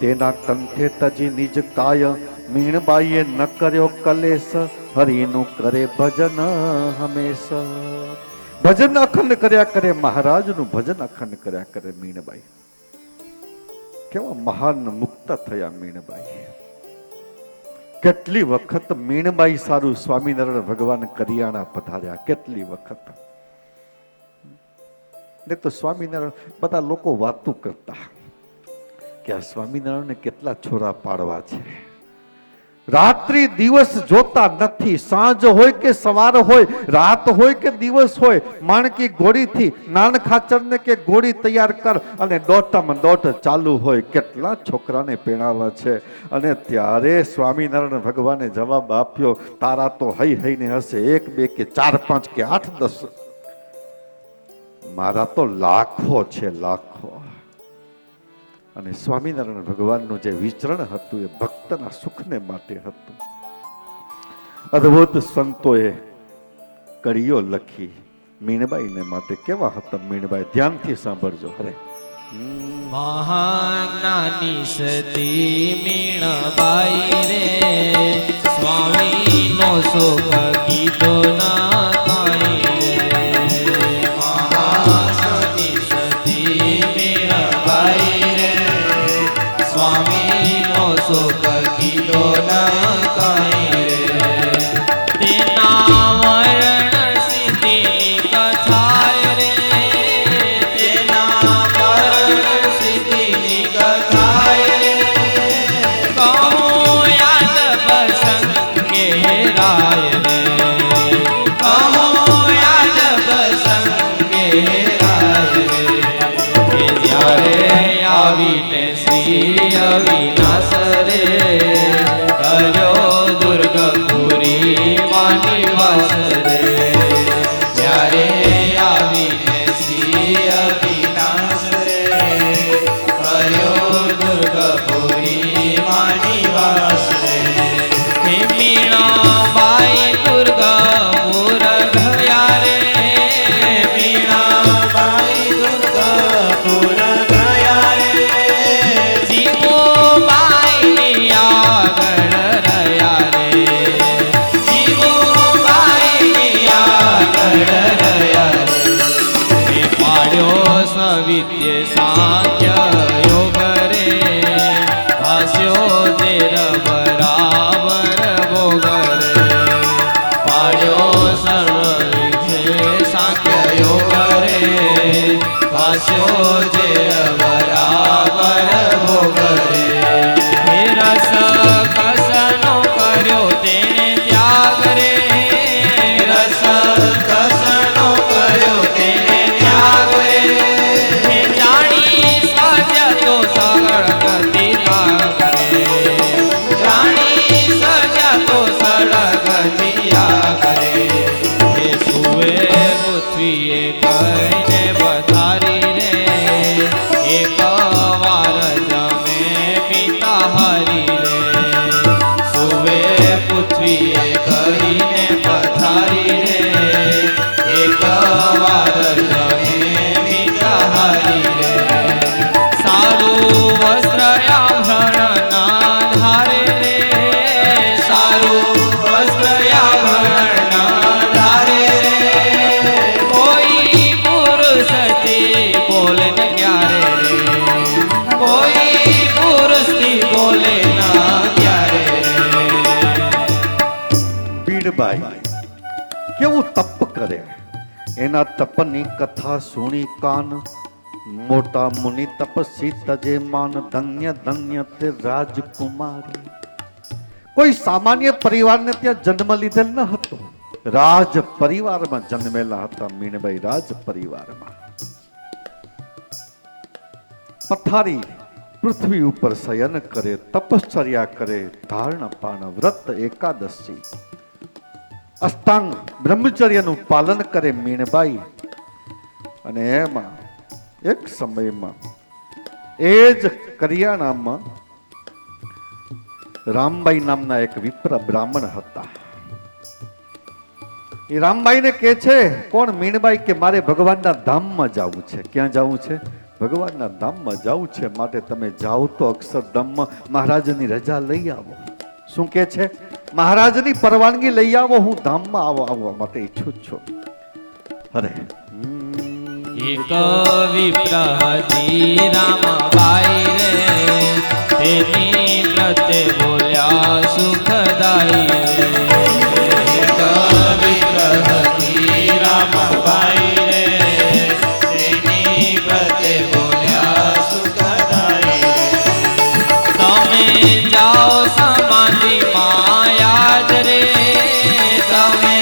તેના કંઠે તજી નિજ કાય. મીણબાઈએ ન કર્યો કલેશ, હરિનું કરે ભજન હંમેશ. ભજન અખંડ કર્યા કરે, મહારાજનું ભજન અખંડ કર્યા કરે મીણબાઈ. કેવા મહાન મુક્ત થયા મીણબાઈ. કેટલી વખત મીણબાઈ સારું સ્વામિનારાયણ ભગવાન કરિયાણા પધાર્યા, કેટલી વખત. ને તો સ્વામિનારાયણ બધા લોકો વાતું કરતા કે આ સ્વામિનારાયણને કેટલા છોરા પાડવા છે. રાત્રિ દિવસ જોતા નથી, સાંજ હોય કે સવાર હોય, રાત હોય કે દિવસ હોય, માણકી ઘોડીથી નાન ખાચરને કે ઘોડી તૈયાર કર અને દોઢમાં દોઢ ચાલુ હોય. કેટલા છોકરાને પેણાવા છે. અને ત્યારે સ્વામિનારાયણ ભગવાને જવાબ આપ્યો, તારા તો હઈ હઈને હશે 1 2 કે 4 5 કે 8 10, મારા તો લાખો છે, લાખો. અને સ્વામિનારાયણ ભગવાનનું જે વિચરણ હતું એ ભક્તના સુખને માટે હતું. અદ્ભુત સંતોએ કડીઓ લખી મીણબાઈને માટે. કેવા હતા મીણબાઈ? ધ્યાનથી સાંભળજો. હરે મહાજ્ઞાની સતી મીણબાઈ રે, સ્વામીનો સુખ કીધો ના કાંઈ રે. મહાજ્ઞાની સતી મીણબાઈ રે, સ્વામીનો સુખ કીધો ના કાંઈ રે. તેના મરણ સિદ્ધિની કથા રે, તેના મરણ સિદ્ધિની કથા રે. કહું યાદ પ્રસંગે રાય રે, કહું યાદ પ્રસંગે રાય રે. કે જ્યારે આવીને શ્રી અવિનાશ રે, કર્યો દુર્ગપુરી માની વાસ રે. જ્યારે આવીને શ્રી અવિનાશ રે, કર્યો દુર્ગપુરી માની વાસ રે. હે મીણાબાઈ દુર્ગાપુર ગયા રે, મીણાબાઈ દુર્ગાપુર ગયા રે. જીવો બાઈની આગળ રહ્યા રે, જીવો બાઈની આગળ રહ્યા રે. હે પાડ્યો સવિદ્ય સાંખ્ય યોગ રે, ભાસ્યો તેર બરાબર ભોગ રે. પાડ્યો સર્વ સાંખ્ય યોગ રે, ભાસ્યો તેર બરાબર ભોગ રે. હે રસ કસનો કર્યો તેણે ત્યાગ રે, રસ કસનો કર્યો તેણે ત્યાગ રે. હે જાણી સજ્જ તો સગળ ગતિ ત્યાગ રે, જાણી સજ્જ તો સગળ ગતિ ત્યાગ રે. હે સુવે પૃથ્વીએ કહીને પધારી રે, એક વાર જમે પિતા હરી રે. સુવે પૃથ્વીએ કહીને પધારી રે, એક વાર જમે પિતા હરી રે. સારું વસ્ત્ર આભરણ ના ધારે રે, સારું વસ્ત્ર આભરણ ના ધારે રે. કોઈ પુરુષથી બોલે ન ક્યારે રે, કોઈ પુરુષથી બોલે ના ક્યારે રે. મીણબાઈ કેવું તપ કરે. એના તપની કથા સુણી કાન, મોટા મુનિ તપસ્વી તજે માન. ધન્ય ધન્ય તે રાજકુમારી. કોઈ સામાન્ય પરિવારને ત્યાં જન્મ લીધેલ ન હતો, રાજ પરિવારમાં જન્મેલા હતા મીણબાઈ. રાજ પરિવારમાં પથારી પૃથ્વી ઉપર શયન કરે, તપશ્ચર્યા કરે, ધારણ પાણ વ્રત એકાદશી અષ્ટાંગ બ્રહ્મચર્યનું પાલન કરે મીણબાઈ. અને એમાં એક સમયમાં એ જ કરિયાણામાં રામબાઈ નામના એક વિપ્ર બ્રાહ્મણ હતા. એ રામબાઈને કહે છે, કોણ? મીણબાઈ કે મારે ભગવાનના ધામમાં જવું છે. ક્યાં જવું છે? ભગવાનના ધામમાં જવું છે. માટે તમે જાઓ તો અક્ષરધામમાં મહારાજની રજા લઈ આવો. શું કે છે? મહારાજની પરવાનગી લઈ આવો, હું ધામમાં આવવા માટે ઈચ્છું છું. અરે એક વિપ્રહતી રામબાઈ રે તેની પ્રત્યે બોલ્યા સુખદાઈ રે એક વિપ્રહતી રામબાઈ રે તેની પ્રત્યે બોલ્યા સુખદાઈ રે તમે જાઓ સમાધિ માયા જ રે તમે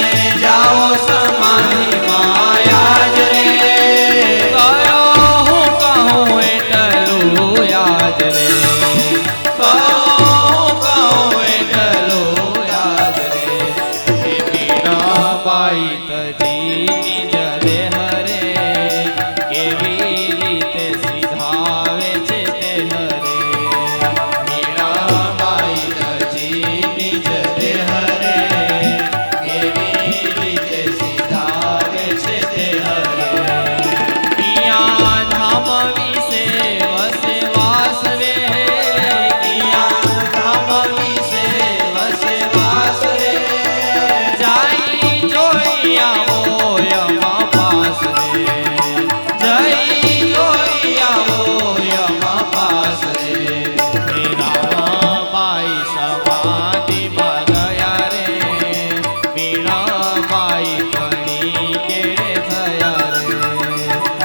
જાઓ સમાધિ માયા જ રે કયો હું કહું એટલું યાદ રે કયો હું કહું એટલું યાદ રે એ મીરાબાઈ તજી નિજ દેહ રે કેવી રીતે સિધાવે છે તે હરે મીરાબાઈ તજી નિજ દેહ રે કેવી રીતે સિધાવે છે તે હરે કિયા ધામ વિશે વસે વાસ રે કિયા ધામ વિશે વસે વાસ રે જાઈ જોઈ આવો યમા પાસ રે જઈ જોઈ આવો યમા પાસ રે હે રામાબાઈ સમાધિમાં ગયા રે મીરાબાઈ ઘણી કેળે થયા રે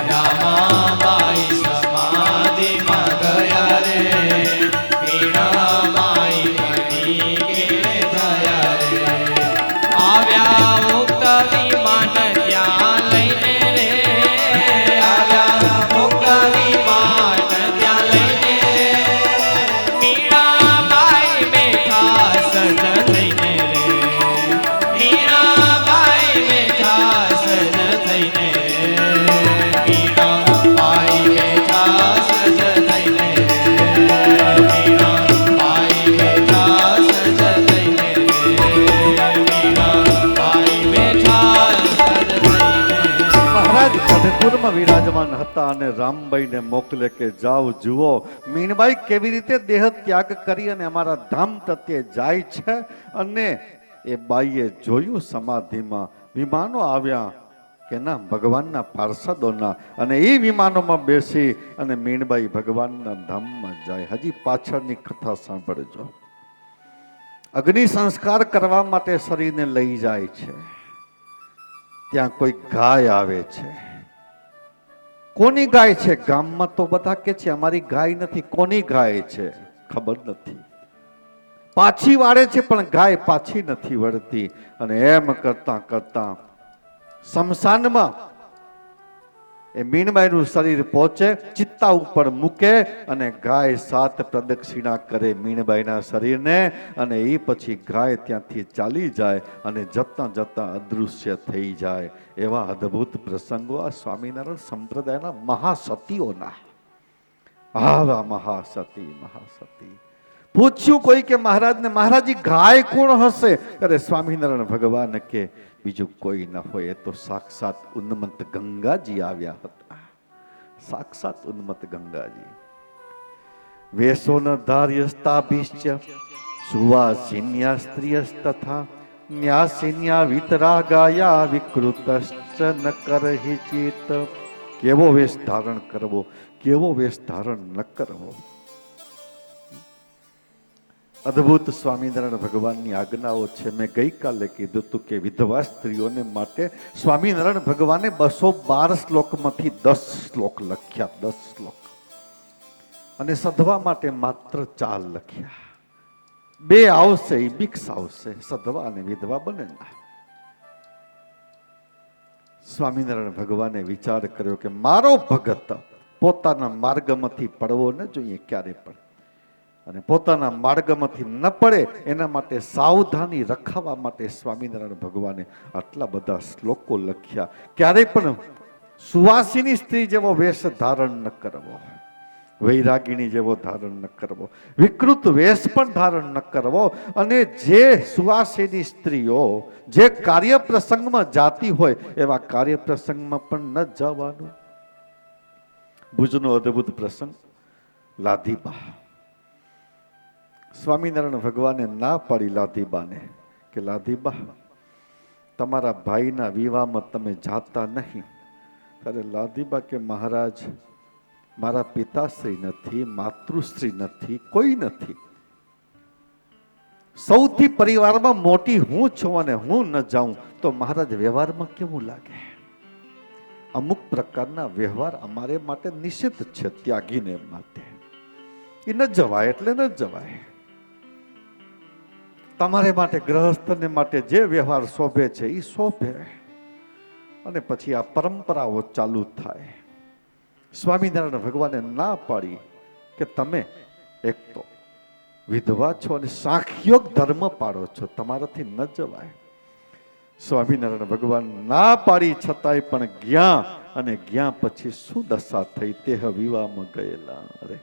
રામાબાઈ સમાધિમાં ગયા રે મીરાબાઈ ઘણી કેળે થયા રે આવ્યા મુક્ત વિમાન ત્યાં લઈને રે આવ્યા મુક્ત વિમાન ત્યાં લઈને રે મીરાબાઈ બેઠા સજ થઈને રે મીરાબાઈ બેઠા સજ થઈને રે મીરાબાઈ બેઠા સજ થઈને રે મીરાબાઈ બેઠા સજ થઈને રે મીરાબાઈ બેઠા સજ થઈને મહારાજ ગઢપુરમાં વિરાજમાન હતા અને રામબાઈને મોકલે કે જાઓ જુઓ મીણબાઈ કેવી રીતે દેહ ત્યાગ કરી અને અમારા ધામ પ્રત્યે જાય છે. અને એ બાઈએ જોયું સમાધિમાં વિમાનો આવ્યા કે ના ભગવાનના પાર્ષદોના અને એ વિમાનોમાં બેસી અને મીણબાઈ ભગવાનના ધામમાં જાય. હજી પાછળની કથા સાંભળજો. અગ્નિ સંસ્કાર કરવા માટે શરીરને લઈ જાય છે. ત્યાં કોઈ ગાય આવે છે. કોની ગાય છે? ગામમાં તો બધા કે છે અમારી ગાય નથી. કોની ગાય છે ખબર નથી. પાછી વાળે છે પણ ગાય પાછી નથી વળતી. અને એમ કરતા કરતા શમશાનમાં એ મીણબાઈનું શરીર પહોંચે, ચિત્તા ઉપર મૂકે અને ગાય 7 પ્રદક્ષિણા કરે મીણબાઈના શરીરને. અને એ પછી ગાય ત્યાંથી ચાલી જાય અને જતા જતા અદૃશ્ય થઈ જાય. એવા અદ્ભુત પ્રસંગો આ સ્વામિનારાયણ સંપ્રદાયના મહાસતીઓના. આવા મહાસતી મહાસતી. પૂછ્યું કોઈ કે મહારાજને, મહારાજી ગાય કોણ હશે? અરે સ્વામિનારાયણ ભગવાન કે બીજું કોઈ ન હોય, એ તો સાક્ષાત ઉન્મત્ત ગંગાજી આવ્યા હતા. સાક્ષાત ઉન્મત્ત ગંગાજી. વેશો ન ધાર્યસ્તાભિશ્ચ સુવાસિન્યા સ્ત્રિયસ્તથા ન્યાસિન્યા વિતરાગાયા વિકૃતશ્ચ ન કરહિ ચિત. કેવો વેશ ધારણ કરવો, કેવો વેશ ધારણ ન કરવો. અદ્ભુત સ્વામિનારાયણ ભગવાનની આજ્ઞાઓ છે. મેં ગઈકાલે કીધું હતું કે વિધવા સ્ત્રીઓને માટે સ્વામિનારાયણ ભગવાને 212 શ્લોકમાંથી 10 શ્લોક લખ્યા. 10 શ્લોક. અને સધવા માટે માત્ર 4 લખ્યા. 2 આવશે એ મિક્સ આવશે, સધવા અને વિધવા બંનેના. સ્વામિનારાયણ ભગવાને વિચાર કર્યો કે મારો ભગત પોતાના માર્ગમાંથી પડવો ન જોઈએ ક્યારે પણ. અને પોતાના માર્ગમાંથી ન પડે એના માટે સાવધાની રખાવવા માટે સ્વામિનારાયણ ભગવાને આટલા બધા શ્લોકો લખ્યા. ક્યારેય પણ સુવાસિની સ્ત્રી જેવો વેશ ધારણ ન કરવો, વૈરાગીણી જેવો ધારણ ન કરવો, વિકૃત વેશ પણ ધારણ ન કરવો. અને જે સુવાસિની સ્ત્રીઓ જે કાર્ય પ્રસંગમાં જાતી હોય એવા કાર્ય પ્રસંગમાં પણ ન જવાનું. ભુજનો અદ્ભુત પ્રસંગ. લાધીબા. સ્વામિનારાયણ ભગવાને ના પાડી લાધીબાને કે લાધીબા તમારા ભાઈના વિવાહમાં તમે જાતા નહીં, ત્યારે લાદીબા કે મહારાજ મારા પિતાશ્રી નથી, માતૃશ્રી નથી, કોઈ નથી, સૌથી પરિવારમાં મોટી હું છું અને હું ન જાઉં તો મહારાજ વ્યવહારમાં કેવું લાગે? અમુક પ્રકારના વ્યવહાર અમારે માટે નિષિદ્ધ છે, ત્યાગીને માટે. એ ન જવાય એટલે ન જવાય. તમારે માટે ગ્રહસ્થને માટે જે વ્યવહાર શોભે છે એ શોભે, અને પછી આ પરંપરાઓ ચાલુ થાય. સ્વામિનારાયણ ભગવાને ના પાડી કે તમે એક તો વિધવા છો અને સાંખ્યોગ ધર્મ પાડો છો, તમારાથી ન જવાય. સ્વામિનારાયણ ભગવાન ના પાડી છતાંય પણ ગયા, અને ગયા પછી શું દશા થઈ? તેહ વિવાહમાં ગયેલા. અરે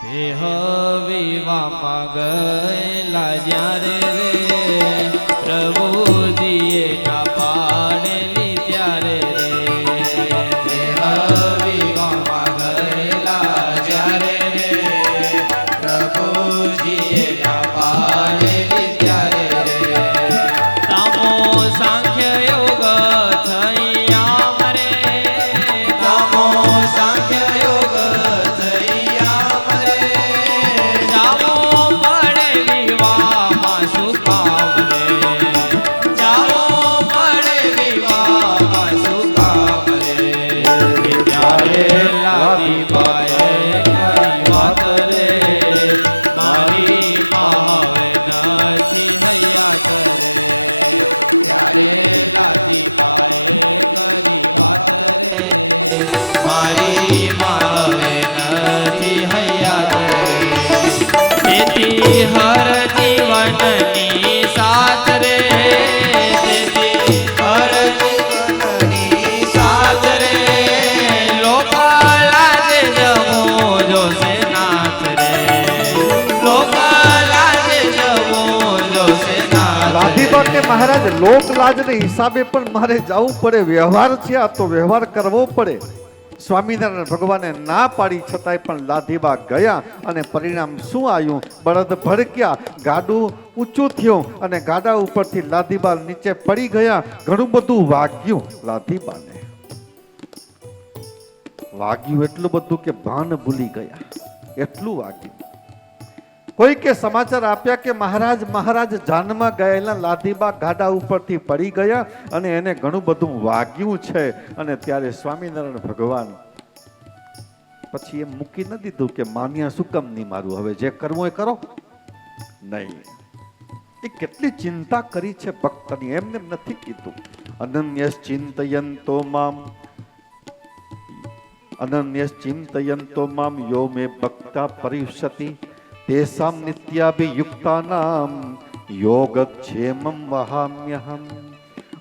દેહ વિવાહમાં ગયેલા જ્યારે રે, પ્રભુજીએ ના પાડેલી ત્યારે રે. દેહ વિવાહમાં ગયેલા જ્યારે રે, પ્રભુજીએ ના પાડેલી ત્યારે રે. તમો સાંખ્ય યોગ થયા મરે, તમો સાંખ્ય યોગ થયા મરે. જાવો પડે વિવાહમાં શું કામ રે, જાવો પડે વિવાહમાં શું કામ રે. ત્યારે લાદીબાએ કરી વાત રે, મારી માવે નથી હૈયા કરે. ત્યારે લાદીબાએ કરી વાત રે, મારી માવે નથી હૈયા કરે. તેથી હર જીવનની સાથ રે, તેથી હર જીવનની સાથ રે. લોકા લાજે જમો જોશે નાથ રે, લોકા લાજે જમો જોશે નાથ રે. લાદીબા કે મહારાજ લોક લાજને હિસાબે પણ મારે જવું પડે, વ્યવહાર છે આ તો વ્યવહાર કરવો પડે. સ્વામિનારાયણ ભગવાને ના પાડી છતાંય પણ લાદીબા ગયા, અને પરિણામ શું આવ્યું? બળદ ભડક્યા, ગાડું ઊંચું થયું, અને ગાડા ઉપરથી લાદીબા નીચે પડી ગયા. ઘણું બધું વાગ્યું લાદીબાને, વાગ્યું એટલું બધું કે ભાન ભૂલી ગયા, એટલું વાગ્યું. કોઈ કે સમાચાર આપ્યા કે મહારાજ જાનમાં ગયેલા લાદીબા ગાડા ઉપરથી પડી ગયા, અને એને ઘણું બધું વાગ્યું છે. અને ત્યારે સ્વામિનારાયણ ભગવાન પછી એમ મૂકી ન દીધું કે માન્યા શું કામ નહીં મારું, હવે જે કરવું એ કરો. નહીં, એ કેટલી ચિંતા કરી છે ભક્તની, એમને નથી કીધું. અનન્યસ ચિંતયંતો મામ, અનન્યસ ચિંતયંતો મામ યો મે ભક્તા પરિષતિ, તેસામ નિત્યાભિયુક્તાનામ યોગક્ષેમં વહામ્યહમ.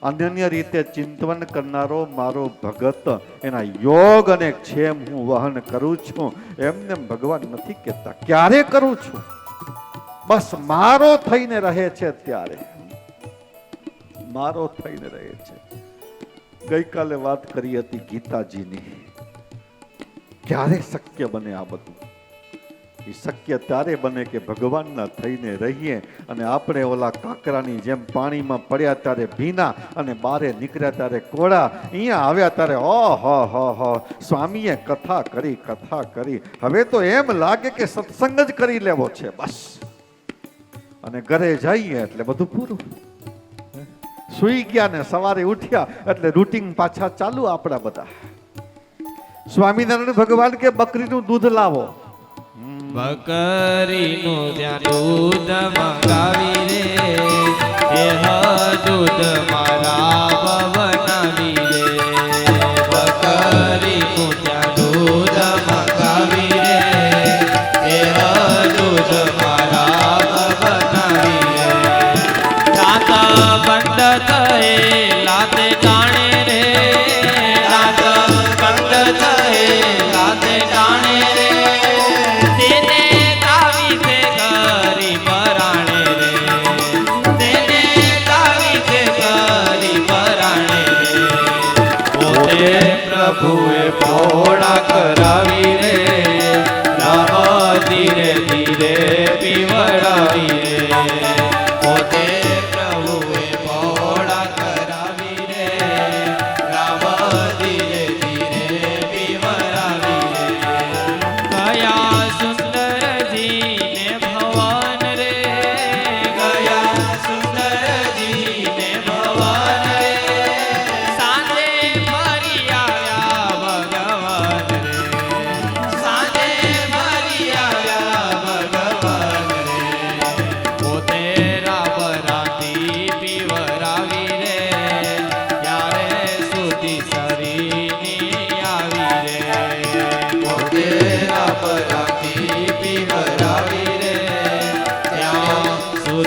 અનન્ય રીતે ચિંતન કરનારો મારો ભગત, એના યોગ અને ક્ષેમ હું વહન કરું છું. એમને ભગવાન નથી કહેતા ક્યારે કરું છું, બસ મારો થઈને રહે છે, ત્યારે મારો થઈને રહે છે. ગઈકાલે વાત કરી હતી ગીતાજીની. ક્યારે શક્ય બને આ બધું? એ શક્ય ત્યારે બને કે ભગવાનના થઈને રહીએ, અને આપણે ઓલા કાંકરાની જેમ પાણીમાં પડ્યા ત્યારે ભીના, અને બારે નીકળ્યા ત્યારે કોળા. અહીંયા આવ્યા ત્યારે ઓહો સ્વામીએ કથા કરી, હવે તો એમ લાગે કે સત્સંગ જ કરી લેવો છે બસ. અને ઘરે જઈએ એટલે બધું પૂરું. સુઈ ગયા ને સવારે ઉઠ્યા એટલે રૂટીન પાછા ચાલુ આપણા બધા. સ્વામિનારાયણ ભગવાન કે બકરીનું દૂધ લાવો, બકરીનું ત્યાં દૂધ મંગાવી રે, દૂધ મારા બનાવી રે. બકરીનું ત્યાં દૂધ મંગાવી રે, દૂધ મારા બનાવી રે. દાંત બંધ થયે લાતે ટાણે રે, દાંત બંધ થયે લાતે ટાણે રે. પ્રભુએ પોળા કરાવી રે, રામ ધીરે ધીરે પીવડાવી રે. પોતે પ્રભુ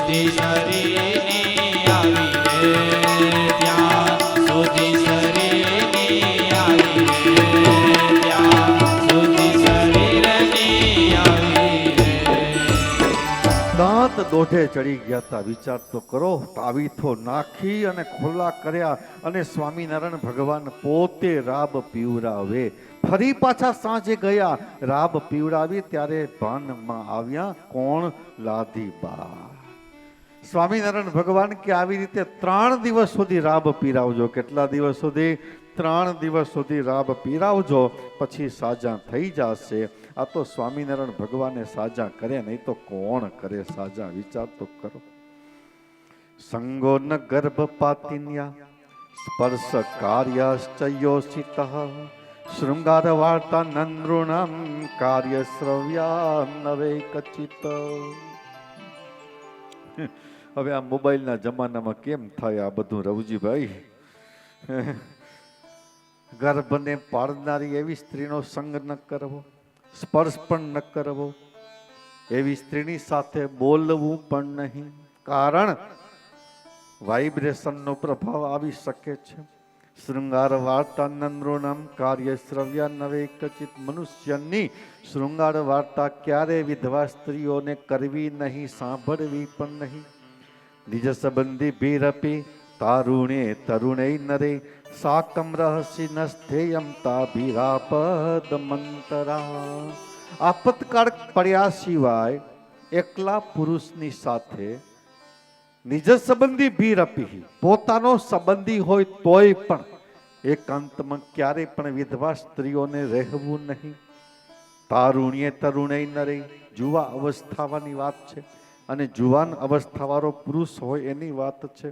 સુધી શરીરની આવી રે ત્યાં સુધી શરીરની આવી રે ત્યાં સુધી શરીરની આવી રે દાંત દોઢે ચડી ગયા હતા. વિચાર તો કરો. તાવીથો નાખી અને ખુલ્લા કર્યા અને સ્વામિનારાયણ ભગવાન પોતે રાબ પીવરાવે. ફરી પાછા સાંજે ગયા, રાબ પીવડાવી ત્યારે ભાનમાં આવ્યા કોણ? લાધીબા. સ્વામિનારાયણ ભગવાન કે આવી રીતે 3 દિવસ સુધી રાબ પીરાવજો. કેટલા દિવસ સુધી? 3 દિવસ સુધી રાબ પીરાવજો, પછી સાજા થઈ જશે. આ તો સ્વામિનારાયણ ભગવાને સાજા કરે, નહીં તો કોણ કરે સાજા? વિચાર તો કરો. સંગો ન ગર્ભપાતિન્યા સ્પર્શ કાર્યશ્ચયોષિત શૃંગાર વાર્તા નૃણામ કાર્ય શ્રવ્યા નવે કચિત. હવે આ મોબાઈલના જમાનામાં કેમ થાય આ બધું રવજીભાઈ? ગર્ભને પાળનારી એવી સ્ત્રીનો સંગ ન કરવો, સ્પર્શ પણ ન કરવો, એવી સ્ત્રીની સાથે બોલવું પણ નહીં. કારણ વાઇબ્રેશનનો પ્રભાવ આવી શકે છે. શૃંગાર વાર્તા નૃણામ કાર્ય શ્રવ્યા નવે કચિત. મનુષ્યની શૃંગાર વાર્તા ક્યારે વિધવા સ્ત્રીઓને કરવી નહીં, સાંભળવી પણ નહીં. નિજ સંબંધી ભીરપી તારુણે તરુણે નરે સાકમ રહસી નસ્થેયમ તાભીરાપદ મંતરા. આપતકાળ પડ્યા સિવાય એકલા પુરુષની સાથે નિજ સંબંધી ભીરપી, પોતાનો સંબંધી હોય તોય પણ એકાંતમાં ક્યારે પણ વિધવા સ્ત્રીઓને રહેવું નહીં. તારુણ્ય તરુણે નરે, જુવા અવસ્થાવાની વાત છે, અને જુવાન અવસ્થાવાળો પુરુષ હોય એની વાત છે.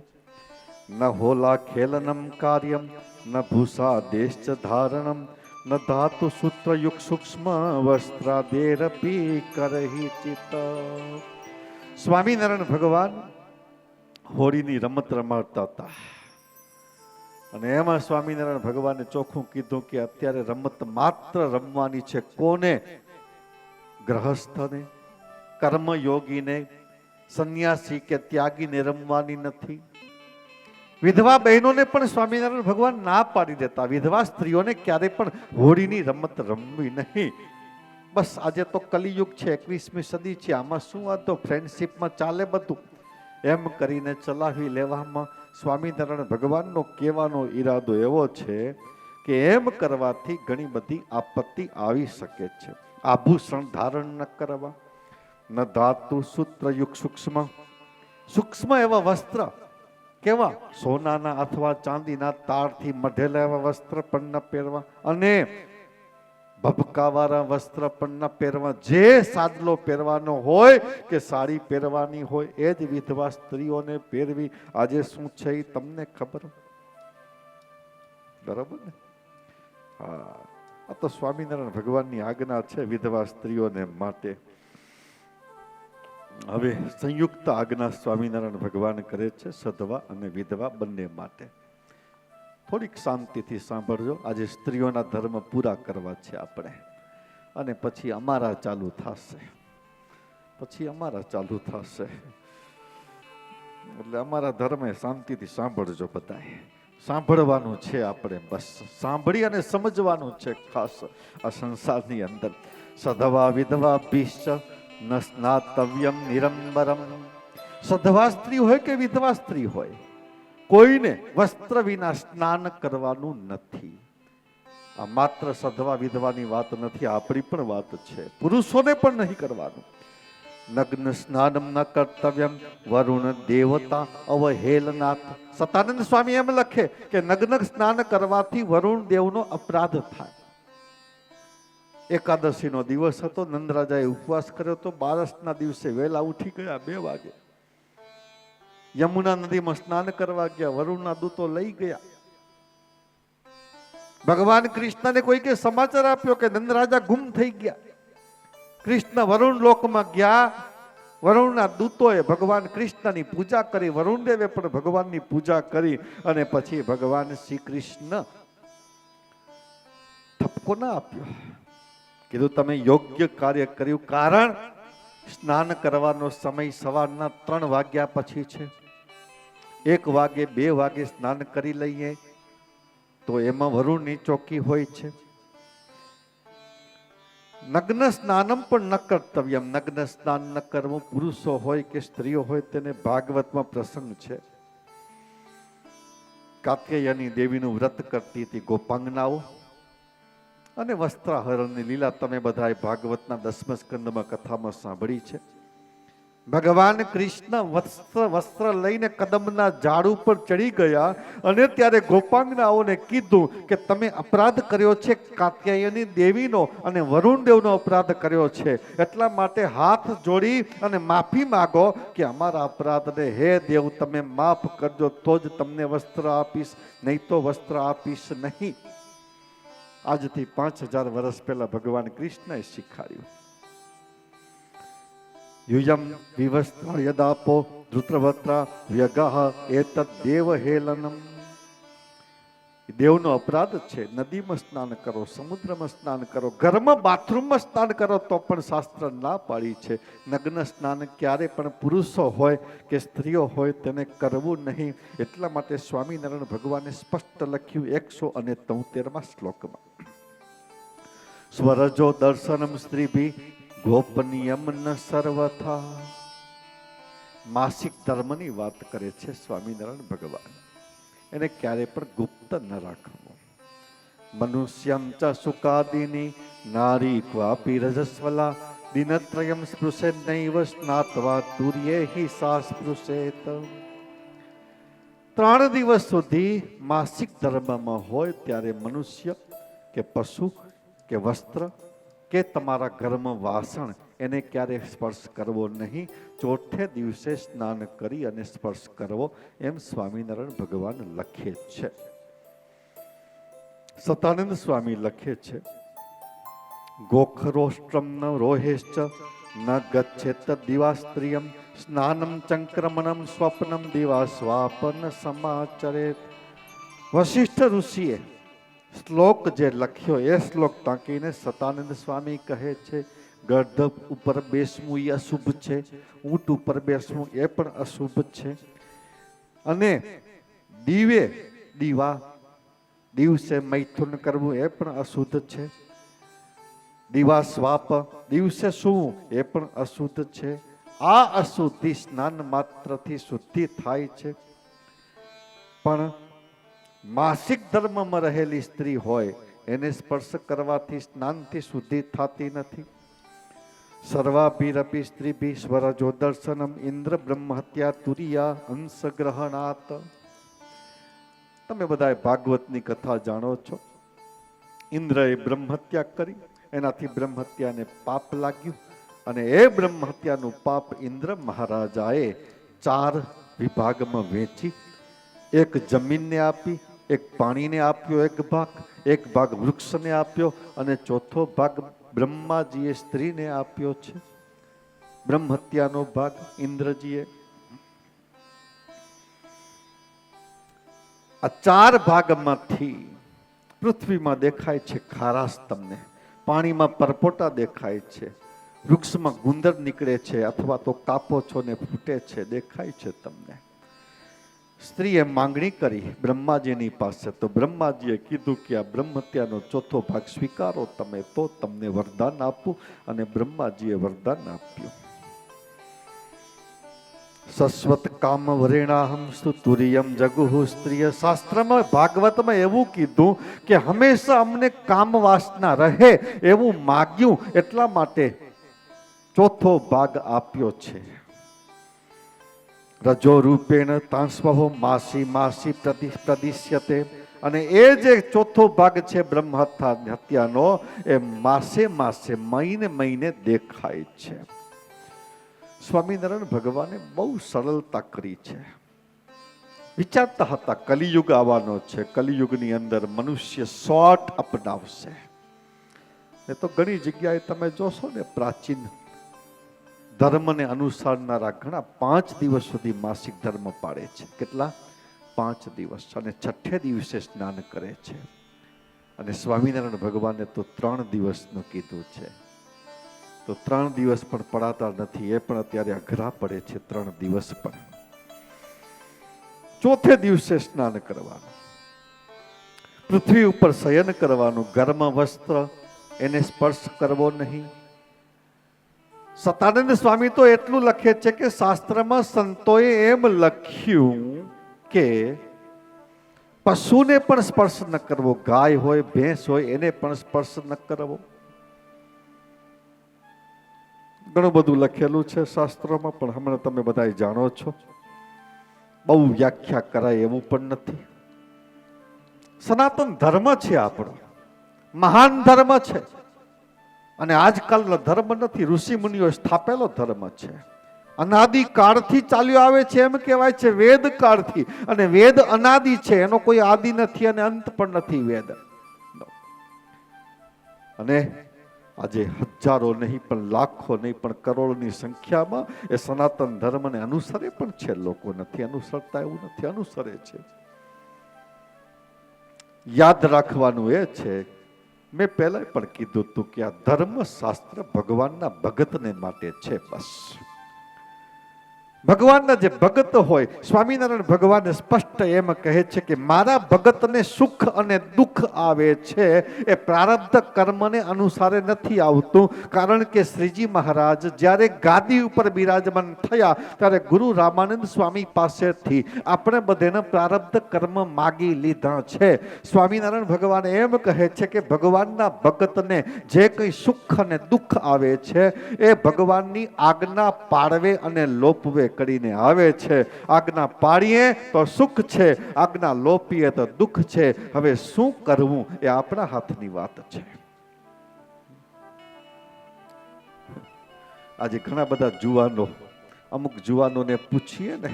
ન હોલા ખેલનમ કાર્યમ ન ભૂષા દેશ ધારણમ ન ધાતુ સૂત્રયુગ સૂક્ષ્મ વસ્ત્રાદેરપી કરહી ચિત. સ્વામિનારાયણ ભગવાન હોળીની રમત રમાડતા હતા, અને એમાં સ્વામિનારાયણ ભગવાને ચોખ્ખું કીધું કે અત્યારે રમત માત્ર રમવાની છે. કોને? ગ્રહસ્થને, કર્મયોગીને, સંન્યાસી કે ત્યાગીને રમવાની નથી. વિધવા બહેનોને પણ સ્વામિનારાયણ ભગવાન ના પાડી દેતા. વિધવા સ્ત્રીઓને ક્યારે પણ હોળીની રમત રમવી નહીં. બસ આજે તો કલિયુગ છે, 21મી સદી છે, આમાં શું આ તો ફ્રેન્ડશીપમાં ચાલે બધું, એમ કરીને ચલાવી લેવામાં સ્વામિનારાયણ ભગવાનનો કહેવાનો ઈરાદો એવો છે કે એમ કરવાથી ઘણી બધી આપત્તિ આવી શકે છે. આભૂષણ ધારણ ન કરવા, ન ધાતુ સૂત્રયુગ સૂક્ષ્મ, સૂક્ષ્મ એવા વસ્ત્ર, કેવા? સોનાના અથવા ચાંદીના તારથી મઢેલા એવા વસ્ત્ર પણ ન પહેરવા, અને ભભકાવાળા વસ્ત્ર પણ ન પહેરવા. જે સાદલો પહેરવાનો હોય કે સાડી પહેરવાની હોય એ જ વિધવા સ્ત્રીઓને પહેરવી. આજે શું છે એ તમને ખબર? બરાબર ને? હા, આ તો સ્વામિનારાયણ ભગવાનની આજ્ઞા છે વિધવા સ્ત્રીઓને માટે. હવે સંયુક્ત આજ્ઞા સ્વામિનારાયણ ભગવાન કરે છે સધવા અને વિધવા બંને માટે. થોડીક શાંતિથી સાંભળજો. આજે સ્ત્રીઓના ધર્મ પૂરા કરવા છે આપણે, અને પછી અમારા ચાલુ થશે. એટલે અમારા ધર્મે શાંતિથી સાંભળજો. બધાએ સાંભળવાનું છે આપણે, બસ સાંભળી અને સમજવાનું છે. ખાસ આ સંસારની અંદર સધવા વિધવા ભીશ્ચ ન સ્નાતવ્યમ નિરંબરમ. સધવા સ્ત્રી હોય કે વિધવા સ્ત્રી હોય, કોઈને વસ્ત્ર વિના સ્નાન કરવાનું નથી. આ માત્ર સધવા વિધવાની વાત નથી, આપણી પણ વાત છે. પુરુષોને પણ નહીં કરવાનું. નગ્ન સ્નાનમ ન કર્તવ્યમ વરુણ દેવતા અવહેલનાથ. સતાનંદ સ્વામી એમ લખે કે નગ્ન સ્નાન કરવાથી વરુણ દેવનો અપરાધ થાય. એકાદશીનો દિવસ હતો, નંદરાજાએ ઉપવાસ કર્યો તો 12ના દિવસે વહેલા ઉઠી ગયા 2 વાગે. યમુના નદીમાં સ્નાન કરવા ગયા, વરુણના દૂતો લઈ ગયા. ભગવાન કૃષ્ણને કોઈકે સમાચાર આપ્યો કે નંદરાજા ગુમ થઈ ગયા. કૃષ્ણ વરુણ લોકમાં ગયા. વરુણના દૂતોએ ભગવાન કૃષ્ણની પૂજા કરી, વરુણદેવે પણ ભગવાનની પૂજા કરી, અને પછી ભગવાન શ્રી કૃષ્ણ ઠપકો ના આપ્યો, કીધું તમે યોગ્ય કાર્ય કર્યું. કારણ સ્નાન કરવાનો સમય સવારના 3 વાગ્યા પછી છે. 1 વાગે 2 વાગે સ્નાન કરી લઈએ તો એમાં વરુણની ચોકી હોય છે. નગ્ન સ્નાનમ પણ ન કર્તવ્યમ, નગ્ન સ્નાન ન કરવું પુરુષો હોય કે સ્ત્રીઓ હોય તેને ભાગવતમાં પ્રસંગ છે. કાત્યાયની દેવીનું વ્રત કરતી હતી ગોપાંગનાઓ અને વસ્ત્રાહરણની લીલા તમે બધાએ ભાગવતના 10મા સ્કંદમાં કથામાં સાંભળી છે. ભગવાન કૃષ્ણ વસ્ત્ર લઈને કદમના ઝાડ ઉપર ચડી ગયા અને ત્યારે ગોપાંગનાઓને કીધું કે તમે અપરાધ કર્યો છે કાત્યાયની દેવીનો અને વરુણ દેવનો અપરાધ કર્યો છે, એટલા માટે હાથ જોડી અને માફી માગો કે અમારા અપરાધને હે દેવ તમે માફ કરજો તો જ તમને વસ્ત્ર આપીશ, નહીં તો વસ્ત્ર આપીશ નહીં. આજથી 5000 વર્ષ પહેલા ભગવાન કૃષ્ણએ શીખવાડ્યું. યુયમ વિવસ્ત્ર યદાપો ધૃતવત્રા વ્યગઃ એતદ દેવ હેલનમ. દેવનો અપરાધ છે. નદીમાં સ્નાન કરો, સમુદ્રમાં સ્નાન કરો, ઘરમાં બાથરૂમમાં સ્નાન કરો તો પણ શાસ્ત્ર ના પાડી છે. નગ્ન સ્નાન ક્યારે પણ પુરુષો હોય કે સ્ત્રીઓ હોય તેને કરવું નહીં. એટલા માટે સ્વામિનારાયણ ભગવાને સ્પષ્ટ લખ્યું 173મા શ્લોકમાં, સ્વરજો દર્શનમ સ્ત્રીભી ગોપનીયમ ન સર્વથા. માસિક ધર્મની વાત કરે છે સ્વામિનારાયણ ભગવાન. એને ક્યારે પણ ગુપ્ત ન રાખવો. મનુષ્યમ ચ સુકાદિની નારી ક્વાપી રજસ્વલા દિનત્રયમ સ્પૃશેત નૈવ સ્નાત્વા તુર્યેહિ સા સ્પૃશેત. 3 દિવસ સુધી માસિક ધર્મમાં હોય ત્યારે મનુષ્ય કે પશુ કે વસ્ત્ર કે તમારા ઘરમાં વાસણ એને ક્યારે સ્પર્શ કરવો નહીં. 4થે દિવસે સ્નાન કરી અને સ્પર્શ કરવો એમ સ્વામિનારાયણ ભગવાન લખે છે. સતાનંદ સ્વામી લખે છે, ગોખરોષ્ટ્રમ ન રોહેશ્ચ ન ગચ્છેત દિવાસ્ત્રિયમ સ્નાનમ ચંક્રમણમ સ્વપ્નમ દિવાસ્વાપન સમાચરેત. વશિષ્ઠ ઋષિએ શ્લોક જે લખ્યો એ શ્લોક તાકીને સતાનંદ સ્વામી કહે છે, ગર્દભ ઉપર બેસવું એ અશુભ છે, ઊંટ ઉપર બેસવું એ પણ અશુભ છે, અને દિવસે મૈથુન કરવું એ પણ અશુદ્ધ છે, દીવા સ્વાપ દિવસે સૂવું એ પણ અશુદ્ધ છે. આ અશુદ્ધિ સ્નાન માત્રથી શુદ્ધિ થાય છે, પણ માસિક ધર્મમાં રહેલી સ્ત્રી હોય એને સ્પર્શ કરવાથી સ્નાનથી શુદ્ધિ થતી નથી. સર્વાભિરપી સ્ત્રીભી સ્વરજો દર્શનમ ઇન્દ્ર બ્રહ્મ હત્યા તુરિયા અંશ ગ્રહણાત. તમે બધા ભાગવતની કથા જાણો છો. ઇન્દ્રએ બ્રહ્મ હત્યા કરી, એનાથી બ્રહ્મ હત્યાને પાપ લાગ્યું અને એ બ્રહ્મ હત્યાનું પાપ ઇન્દ્ર મહારાજાએ 4 વિભાગમાં વેચી. એક જમીનને આપી, એક પાણીને આપ્યો એક ભાગ વૃક્ષને આપ્યો અને 4થો ભાગ બ્રહ્માજીએ સ્ત્રીને આપ્યો છે. બ્રહ્મ હત્યાનો ભાગ ઇન્દ્રજીએ. આ 4 ભાગમાંથી પૃથ્વીમાં દેખાય છે ખારાશ, તમને પાણીમાં પરપોટા દેખાય છે, વૃક્ષમાં ગુંદર નીકળે છે અથવા તો કાપો છો ને ફૂટે છે, દેખાય છે તમને. સ્ત્રીએ માંગણી કરી બ્રહ્માજીની પાસે, તો બ્રહ્માજીએ કીધું કે આ બ્રહ્મ હત્યાનો 4થો ભાગ સ્વીકારો તમે તો તમને વરદાન આપું, અને બ્રહ્માજીએ વરદાન આપ્યું. સસ્વત કામ વરેણાહમ સ્તુતુરિયમ જગુહુ સ્ત્રીય. શાસ્ત્રમાં ભાગવતમાં એવું કીધું કે હંમેશા અમને કામ વાસના રહે એવું માગ્યું, એટલા માટે 4થો ભાગ આપ્યો છે. રજો રૂપેણ તાંસ્વહો માસી માસી પ્રદિશ્યતે. અને એ જે 4થો ભાગ છે બ્રહ્મ હત્યાનો એ માસે મહિને દેખાય છે. સ્વામિનારાયણ ભગવાને બહુ સરળતા કરી છે. વિચારતા હતા કલિયુગ આવવાનો છે, કલિયુગની અંદર મનુષ્ય શોર્ટ અપનાવશે. એ તો ઘણી જગ્યાએ તમે જોશો ને પ્રાચીન ધર્મને અનુસરનારા ઘણા 5 દિવસ સુધી માસિક ધર્મ પાળે છે. કેટલા? 5 દિવસ. અને 6થે દિવસે સ્નાન કરે છે. અને સ્વામિનારાયણ ભગવાને તો 3 દિવસનું કીધું છે. તો 3 દિવસ પણ પડાતા નથી, એ પણ અત્યારે અઘરા પડે છે. 3 દિવસ પણ. ચોથે દિવસે સ્નાન કરવાનું, પૃથ્વી ઉપર શયન કરવાનું, ગરમ વસ્ત્ર એને સ્પર્શ કરવો નહીં. સતાનંદ સ્વામી તો એટલું લખે છે કે શાસ્ત્રમાં સંતોએ એમ લખ્યું કે પશુને પણ સ્પર્શ ન કરવો, ગાય હોય ભેંસ હોય એને પણ સ્પર્શ ન કરવો. ઘણું બધું લખેલું છે શાસ્ત્રોમાં, પણ હમણાં તમે બધા જાણો છો, બહુ વ્યાખ્યા કરાય એવું પણ નથી. સનાતન ધર્મ છે આપણો, મહાન ધર્મ છે, અને આજકાલનો ધર્મ નથી, ઋષિ મુનિઓ સ્થાપેલો ધર્મ છે. અનાદિ કાળથી ચાલ્યો આવે છે, એમ કહેવાય છે, વેદ કાળથી. અને વેદ અનાદિ છે, એનો કોઈ આદિ નથી અને અંત પણ નથી વેદ. અને આજે હજારો નહીં પણ લાખો નહીં પણ કરોડની સંખ્યામાં એ સનાતન ધર્મને અનુસરે પણ છે લોકો. નથી અનુસરતા એવું નથી, અનુસરે છે. યાદ રાખવાનું એ છે, મેં પહેલા પણ કીધું હતું કે આ ધર્મ શાસ્ત્ર ભગવાનના ભગતને માટે છે. બસ ભગવાનના જે ભગત હોય, સ્વામિનારાયણ ભગવાન સ્પષ્ટ એમ કહે છે કે મારા ભગતને સુખ અને દુઃખ આવે છે એ પ્રારબ્ધ કર્મને અનુસારે નથી આવતું. કારણ કે શ્રીજી મહારાજ જ્યારે ગાદી ઉપર બિરાજમાન થયા ત્યારે ગુરુ રામાનંદ સ્વામી પાસેથી આપણે બધાને પ્રારબ્ધ કર્મ માગી લીધા છે. સ્વામિનારાયણ ભગવાન એમ કહે છે કે ભગવાનના ભગતને જે કંઈ સુખ અને દુઃખ આવે છે એ ભગવાનની આજ્ઞા પાળવે અને લોપવે કરીને આવે છે. આજ્ઞા પાડીએ તો સુખ છે, આજ્ઞા લોપીએ તો દુઃખ છે. હવે શું કરવું એ આપણા હાથની વાત છે. આજે ઘણા બધા જુવાનો, અમુક જુવાનોને પૂછીએ ને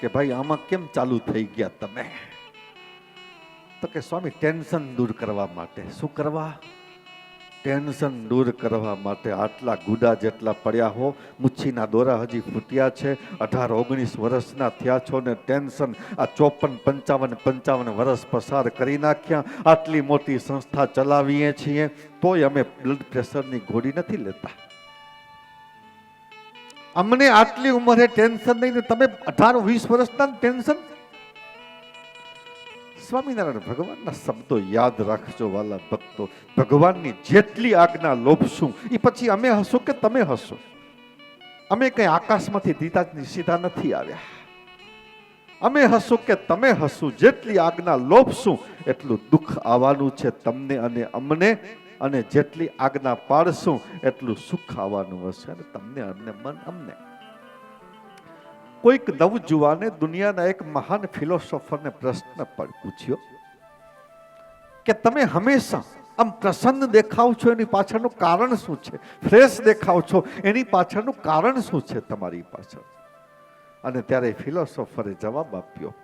કે ભાઈ આમાં કેમ ચાલુ થઈ ગયા તમે, તો કે સ્વામી ટેન્શન દૂર કરવા માટે. શું કરવા? ટેન્શન દૂર કરવા માટે. આટલા ગુડા જેટલા પડ્યા હો, મુચ્છીના દોરા હજી ફૂટ્યા છે, 18-19 વર્ષના થયા છો ને ટેન્શન આ 54-55 વર્ષ પસાર કરી નાખ્યા. આટલી મોટી સંસ્થા ચલાવીએ છીએ તોય અમે બ્લડ પ્રેશરની ગોળી નથી લેતા. અમને આટલી ઉંમરે ટેન્શન નહીં, તમે 18-20 વર્ષના ટેન્શન. સ્વામિનારાયણ ભગવાનના શબ્દો યાદ રાખજો વાલા ભક્તો. ભગવાનની જેટલી આજ્ઞા લોભશું એ પછી અમે હસો કે તમે હસો. અમે કઈ આકાશમાંથી સીધા નથી આવ્યા. અમે હસો કે તમે હસો, જેટલી આજ્ઞા લોભશું એટલું દુઃખ આવવાનું છે તમને અને અમને, અને જેટલી આજ્ઞા પાડશું એટલું સુખ આવવાનું હશે અને તમને અને અમને. કોઈક નવજુવાને દુનિયાના એક મહાન ફિલોસોફરને પ્રશ્ન પણ પૂછ્યો કે તમે હંમેશા આમ પ્રસન્ન દેખાવ છો, એની પાછળનું કારણ શું છે? ફ્રેશ દેખાવ છો, એની પાછળનું કારણ શું છે તમારી પાછળ? અને ત્યારે ફિલોસોફરે જવાબ આપ્યો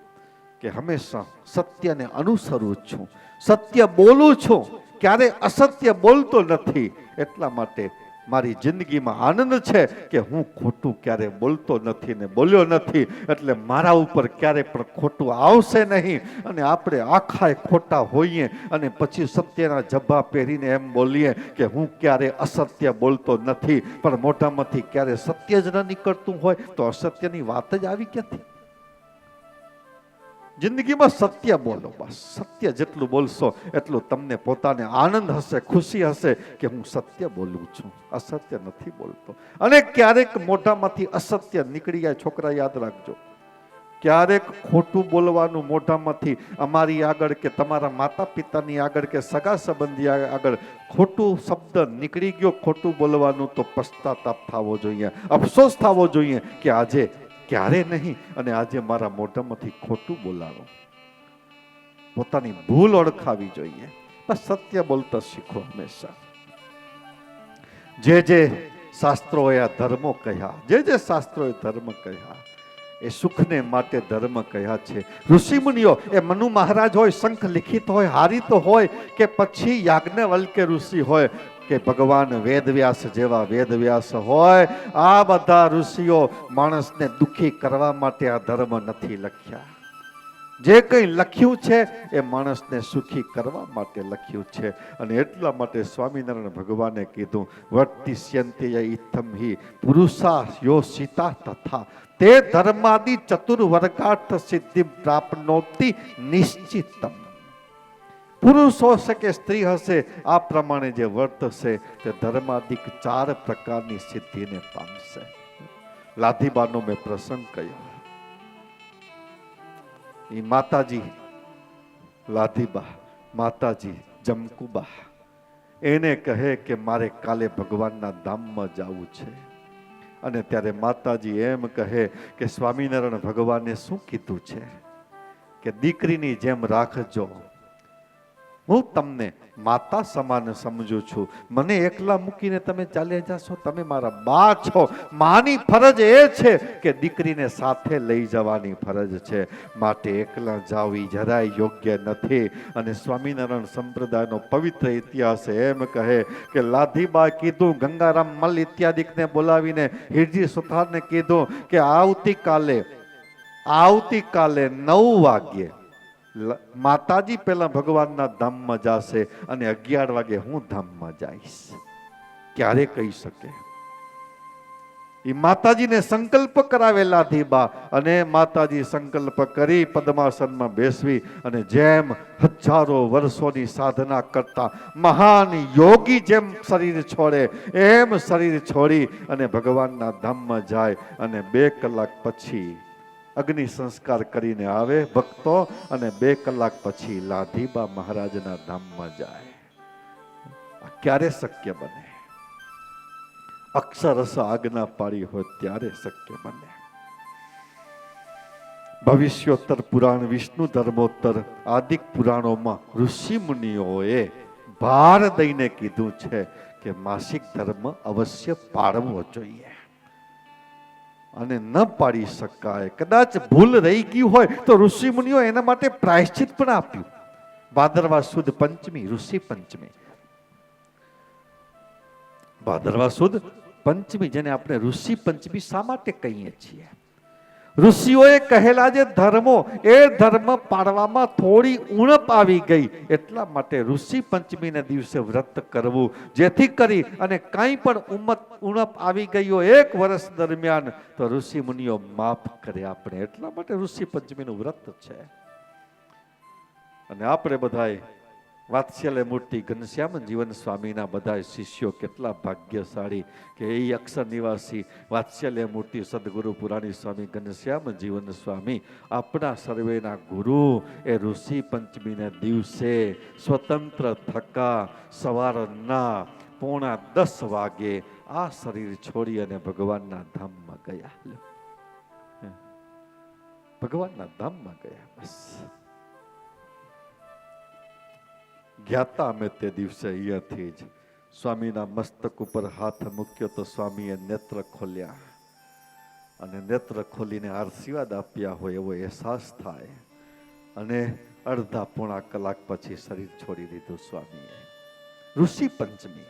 કે હંમેશા સત્યને અનુસરું છું, સત્ય બોલું છું, ક્યારે અસત્ય બોલતો નથી. એટલા માટે મારી જિંદગીમાં આનંદ છે કે હું ખોટું ક્યારે બોલતો નથી ને બોલ્યો નથી. એટલે મારા ઉપર ક્યારે પણ ખોટું આવશે નહીં. અને આપણે આખા ખોટા હોઈએ અને પછી સત્યના જબ્બા પહેરીને એમ બોલીએ કે હું ક્યારે અસત્ય બોલતો નથી, પણ મોઢામાંથી ક્યારે સત્ય જ ન નીકળતું હોય તો અસત્યની વાત જ આવી ક્યાંથી? જિંદગીમાં સત્ય બોલો. બસ સત્ય જેટલું બોલશો એટલું તમને પોતાને આનંદ હશે, ખુશી હશે કે હું સત્ય બોલું છું, અસત્ય નથી બોલતો. અને ક્યારેક મોઢામાંથી અસત્ય નીકળી જાય. છોકરા યાદ રાખજો, ક્યારેક ખોટું બોલવાનું મોઢામાંથી અમારી આગળ કે તમારા માતા પિતાની આગળ કે સગા સંબંધી આગળ ખોટું શબ્દ નીકળી ગયો, ખોટું બોલવાનું, તો પશ્ચાતાપ થવો જોઈએ, અફસોસ થવો જોઈએ કે આજે ક્યારે નહીં અને આજે મારા મોઢામાંથી ખોટું બોલાવો. પોતાની ભૂલ ઓળખાવી જોઈએ. બસ સત્ય બોલતા શીખો હંમેશા. જે શાસ્ત્રોએ આ ધર્મો કહ્યા, જે શાસ્ત્રોએ ધર્મ કહ્યા એ સુખને માટે ધર્મ કહ્યા છે. ઋષિ મુનિઓ, એ મનુ મહારાજ હોય, શંખ લિખિત હોય, હારિત હોય, કે પછી યાજ્ઞવલ્ક્ય ઋષિ હોય, કે ભગવાન વેદવ્યાસ જેવા વેદવ્યાસ હોય, આ બધા ઋષિઓ માણસને દુઃખી કરવા માટે આ ધર્મ નથી લખ્યા. જે કંઈ લખ્યું છે એ માણસને સુખી કરવા માટે લખ્યું છે. અને એટલા માટે સ્વામિનારાયણ ભગવાને કીધું વર્તિષ્યંત્ય ઇત્થમ હિ પુરુષા યોષિતા તથા તે ધર્માદિ ચતુર્વર્ગાર્થ સિદ્ધિ પ્રાપ્નોતિ નિશ્ચિતમ. પુરુષ હશે કે સ્ત્રી હશે, આ પ્રમાણે જે વર્તશે તે ધર્માદિક 4 પ્રકારની સિદ્ધિને પામશે. લાધીબાનો મેં પ્રસંગ કહ્યો. એ માતાજી લાધીબા, માતાજી જમકુબા એને કહે કે મારે કાલે ભગવાનના ધામમાં જવું છે. અને ત્યારે માતાજી એમ કહે કે સ્વામિનારાયણ ભગવાને શું કીધું છે કે દીકરીની જેમ રાખજો, હું તમને માતા સમાન સમજુ છું, મને એકલા મૂકીને તમે ચાલ્યા જશો, તમે મારા બા છો. માની ફરજ એ છે કે દીકરીને સાથે લઈ જવાની ફરજ છે, માટે એકલા જાવ એ જરાય યોગ્ય નથી. અને સ્વામિનારાયણ સંપ્રદાયનો પવિત્ર ઇતિહાસ એમ કહે કે લાધીબા કીધું, ગંગારામ મલ ઇત્યાદિકને બોલાવીને હિરજી સુથારને કીધું કે આવતીકાલે 9 વાગ્યે માતાજી પહેલા ભગવાનના ધામમાં જશે અને 11 વાગે હું ધામમાં જઈશ. ક્યારે કહી શકે? એ માતાજીને સંકલ્પ કરાવે લાધીબા, અને માતાજી સંકલ્પ કરી પદ્માસનમાં બેસવી અને જેમ હજારો વર્ષોની સાધના કરતા મહાન યોગી જેમ શરીર છોડે એમ શરીર છોડી અને ભગવાનના ધામમાં જાય. અને 2 કલાક પછી અગ્નિ સંસ્કાર કરીને આવે ભક્તો, અને 2 કલાક પછી લાધીબા મહારાજના ધામમાં જાય. આ ક્યારે શક્ય બને? અક્ષરશ આજ્ઞા પાડી હોય ત્યારે શક્ય બને. ભવિષ્યોત્તર પુરાણ, વિષ્ણુ ધર્મોત્તર આદિક પુરાણોમાં ઋષિ મુનિઓએ ભાર દઈને કીધું છે કે માસિક ધર્મ અવશ્ય પાળવો જોઈએ. અને ન પાડી શકાય, કદાચ ભૂલ રહી ગઈ હોય તો ઋષિ મુનિઓ એના માટે પ્રાયશ્ચિત પણ આપ્યું. ભાદરવા સુદ પંચમી, ઋષિ પંચમી, ભાદરવા સુદ પંચમી, જેને આપણે ઋષિ પંચમી શા માટે કહીએ છીએ? ઋષિઓએ કહેલા જે ધર્મો, એ ધર્મ પાળવામાં થોડી ઉણપ આવી ગઈ, એટલા માટે ઋષિ પંચમીના દિવસે વ્રત કરવું, જેથી કરી અને કાંઈ પણ ઉણપ આવી ગઈ હોય 1 વર્ષ દરમિયાન તો ઋષિ મુનિઓ માફ કરે આપણે. એટલા માટે ઋષિ પંચમીનું વ્રત છે. અને આપણે બધાય વાત્સલ્ય મૂર્તિ ઘનશ્યામ જીવન સ્વામીના બધા શિષ્યો કેટલા ભાગ્યશાળી કે એ અક્ષર નિવાસી વાત્સલ્ય મૂર્તિ સદગુરુ પુરાણી સ્વામી ઘનશ્યામ જીવન સ્વામી આપણા સર્વેના ગુરુ એ ઋષિ પંચમીના દિવસે સ્વતંત્ર થકા સવારના 9:45 વાગે આ શરીર છોડી અને ભગવાનના ધામમાં ગયા. ભગવાનના ધામમાં ગયા. બસ જ્ઞાતા અમે તે દિવસે અહીંયાથી જ સ્વામીના મસ્તક ઉપર હાથ મૂક્યો તો સ્વામીએ નેત્ર ખોલ્યા, અને નેત્ર ખોલીને આશીર્વાદ આપ્યા હોય એવો અહેસાસ થાય. અને અડધા પોણા કલાક પછી શરીર છોડી દીધું સ્વામીએ. ઋષિ પંચમી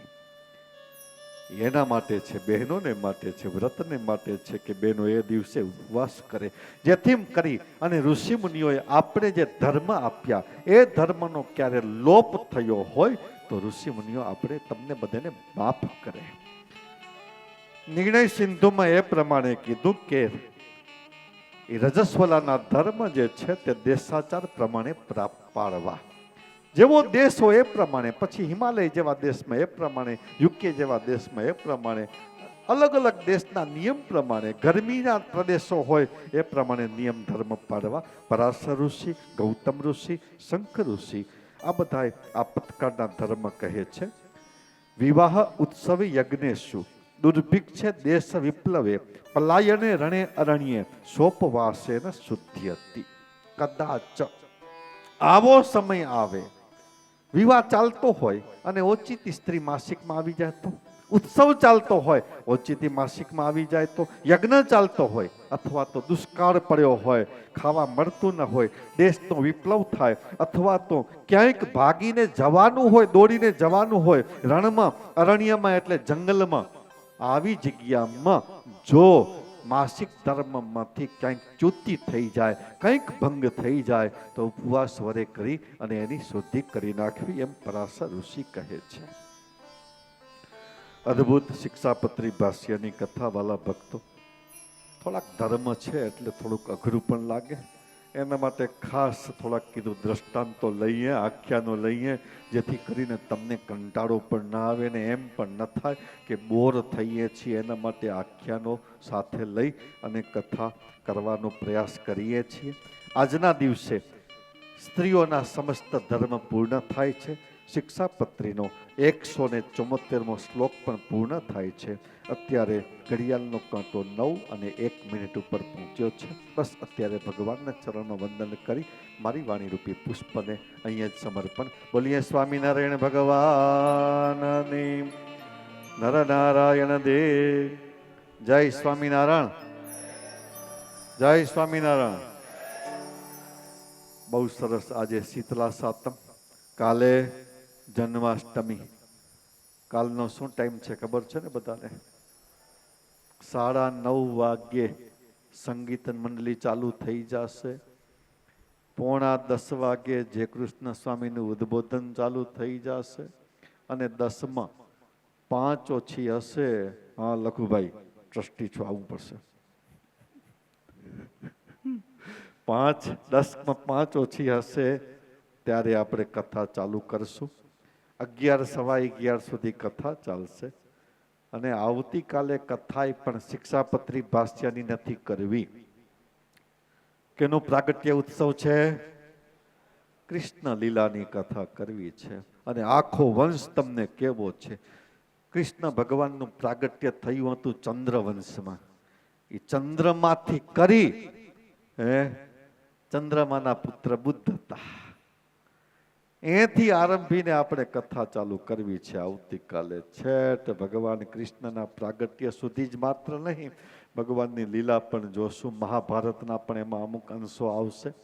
એના માટે છે, બહેનોને માટે છે, વ્રતને માટે છે કે બહેનો એ દિવસે ઉપવાસ કરે, જેથી કરી અને ઋષિ મુનિઓએ આપણે જે ધર્મ આપ્યા એ ધર્મનો ક્યારે લોપ થયો હોય તો ઋષિ મુનિઓ આપણે તમને બધાને માફ કરે. નિર્ણય સિંધુમાં એ પ્રમાણે કીધું કે એ રજસ્વલાના ધર્મ જે છે તે દેશાચાર પ્રમાણે પાળવા. જેવો દેશ હોય એ પ્રમાણે, પછી હિમાલય જેવા દેશમાં એ પ્રમાણે, યુકે જેવા દેશમાં એ પ્રમાણે, અલગ અલગ દેશના નિયમ પ્રમાણે, ગરમીના પ્રદેશો હોય એ પ્રમાણે નિયમ ધર્મ પાડવા. પરાશર ઋષિ, ગૌતમ ઋષિ, શંકર ઋષિ આ બધા આ પત્કારના ધર્મ કહે છે. વિવાહ ઉત્સવ યજ્ઞેશુ દુર્ભિક્ષે દેશ વિપ્લવે પલાયને રણે અરણ્યે સોપવાસેન શુદ્ધ્યતિ. કદાચ આવો સમય આવે, વિવાહ ચાલતો હોય અને ઓચિતી સ્ત્રી માસિકમાં આવી જાય તો, ઉત્સવ ચાલતો હોય ઓચિતી માસિકમાં આવી જાય તો, યજ્ઞ ચાલતો હોય અથવા તો દુષ્કાળ પડ્યો હોય, ખાવા મળતું ન હોય, દેશનો વિપ્લવ થાય, અથવા તો ક્યાંક ભાગીને જવાનું હોય, દોડીને જવાનું હોય, રણમાં અરણ્યમાં એટલે જંગલમાં, આવી જગ્યામાં જો માસિક ધર્મમાંથી ક્યાંક ચ્યુતિ થઈ જાય, કંઈક ભંગ થઈ જાય તો ઉપવાસ વરે કરી અને એની શુદ્ધિ કરી નાખવી, એમ પરાશર ઋષિ કહે છે. અદ્ભુત શિક્ષાપત્રી ભાષ્યની કથા વાલા ભક્તો, થોડાક ધર્મ છે એટલે થોડુંક અઘરું પણ લાગે, એના માટે ખાસ થોડાક કીધું દ્રષ્ટાંતો લઈએ, આખ્યાનો લઈએ, જેથી કરીને તમને કંટાળો પણ ના આવે ને એમ પણ ન થાય કે બોર થઈએ છીએ. એના માટે આખ્યાનો સાથે લઈ અને કથા કરવાનો પ્રયાસ કરીએ છીએ. આજના દિવસે સ્ત્રીઓના સમસ્ત ધર્મ પૂર્ણ થાય છે. શિક્ષાપત્રીનો 174મો શ્લોક પણ પૂર્ણ થાય છે. અત્યારે ઘડિયાળનો કાંટો 9:01 ઉપર પહોંચ્યો છે. બસ અત્યારે ભગવાનના ચરણમાં વંદન કરી મારી વાણી રૂપી પુષ્પને અહીંયા જ સમર્પણ. બોલીએ સ્વામિનારાયણ ભગવાનની, નરનારાયણ દેવ. જય સ્વામિનારાયણ, જય સ્વામિનારાયણ. બહુ સરસ. આજે શીતલા સાતમ, કાલે જન્માષ્ટમી. કાલનો શું ટાઈમ છે ખબર છે ને બધાને? 9:30 વાગ્યે સંગીત મંડળી ચાલુ થઈ જશે. 9:45 વાગ્યે જય કૃષ્ણ સ્વામીનું ઉદ્બોધન ચાલુ થઈ જશે અને 10માં 5 ઓછી હશે. હા લખુભાઈ, ટ્રસ્ટી છો, આવવું પડશે. 10માં 5 ઓછી હશે ત્યારે આપણે કથા ચાલુ કરશું. 11, 11:15 સુધી કથા ચાલશે. અને આવતીકાલે કથા પણ શિક્ષાપત્રી ભાષ્યની નથી કરવી. કેનો પ્રાગટ્ય ઉત્સવ છે? કૃષ્ણ લીલાની કથા કરવી છે. અને આખો વંશ તમને કેવો છે? કૃષ્ણ ભગવાનનું પ્રાગટ્ય થયું હતું ચંદ્રવંશમાં. એ ચંદ્રમાંથી કરી ચંદ્રમાના પુત્ર બુદ્ધ હતા. એથી આરંભીને આપણે કથા ચાલુ કરવી છે આવતીકાલે. છેટ ભગવાન કૃષ્ણના પ્રાગટ્ય સુધી જ માત્ર નહીં, ભગવાનની લીલા પણ જોશું. મહાભારતના પણ એમાં અમુક અંશો આવશે.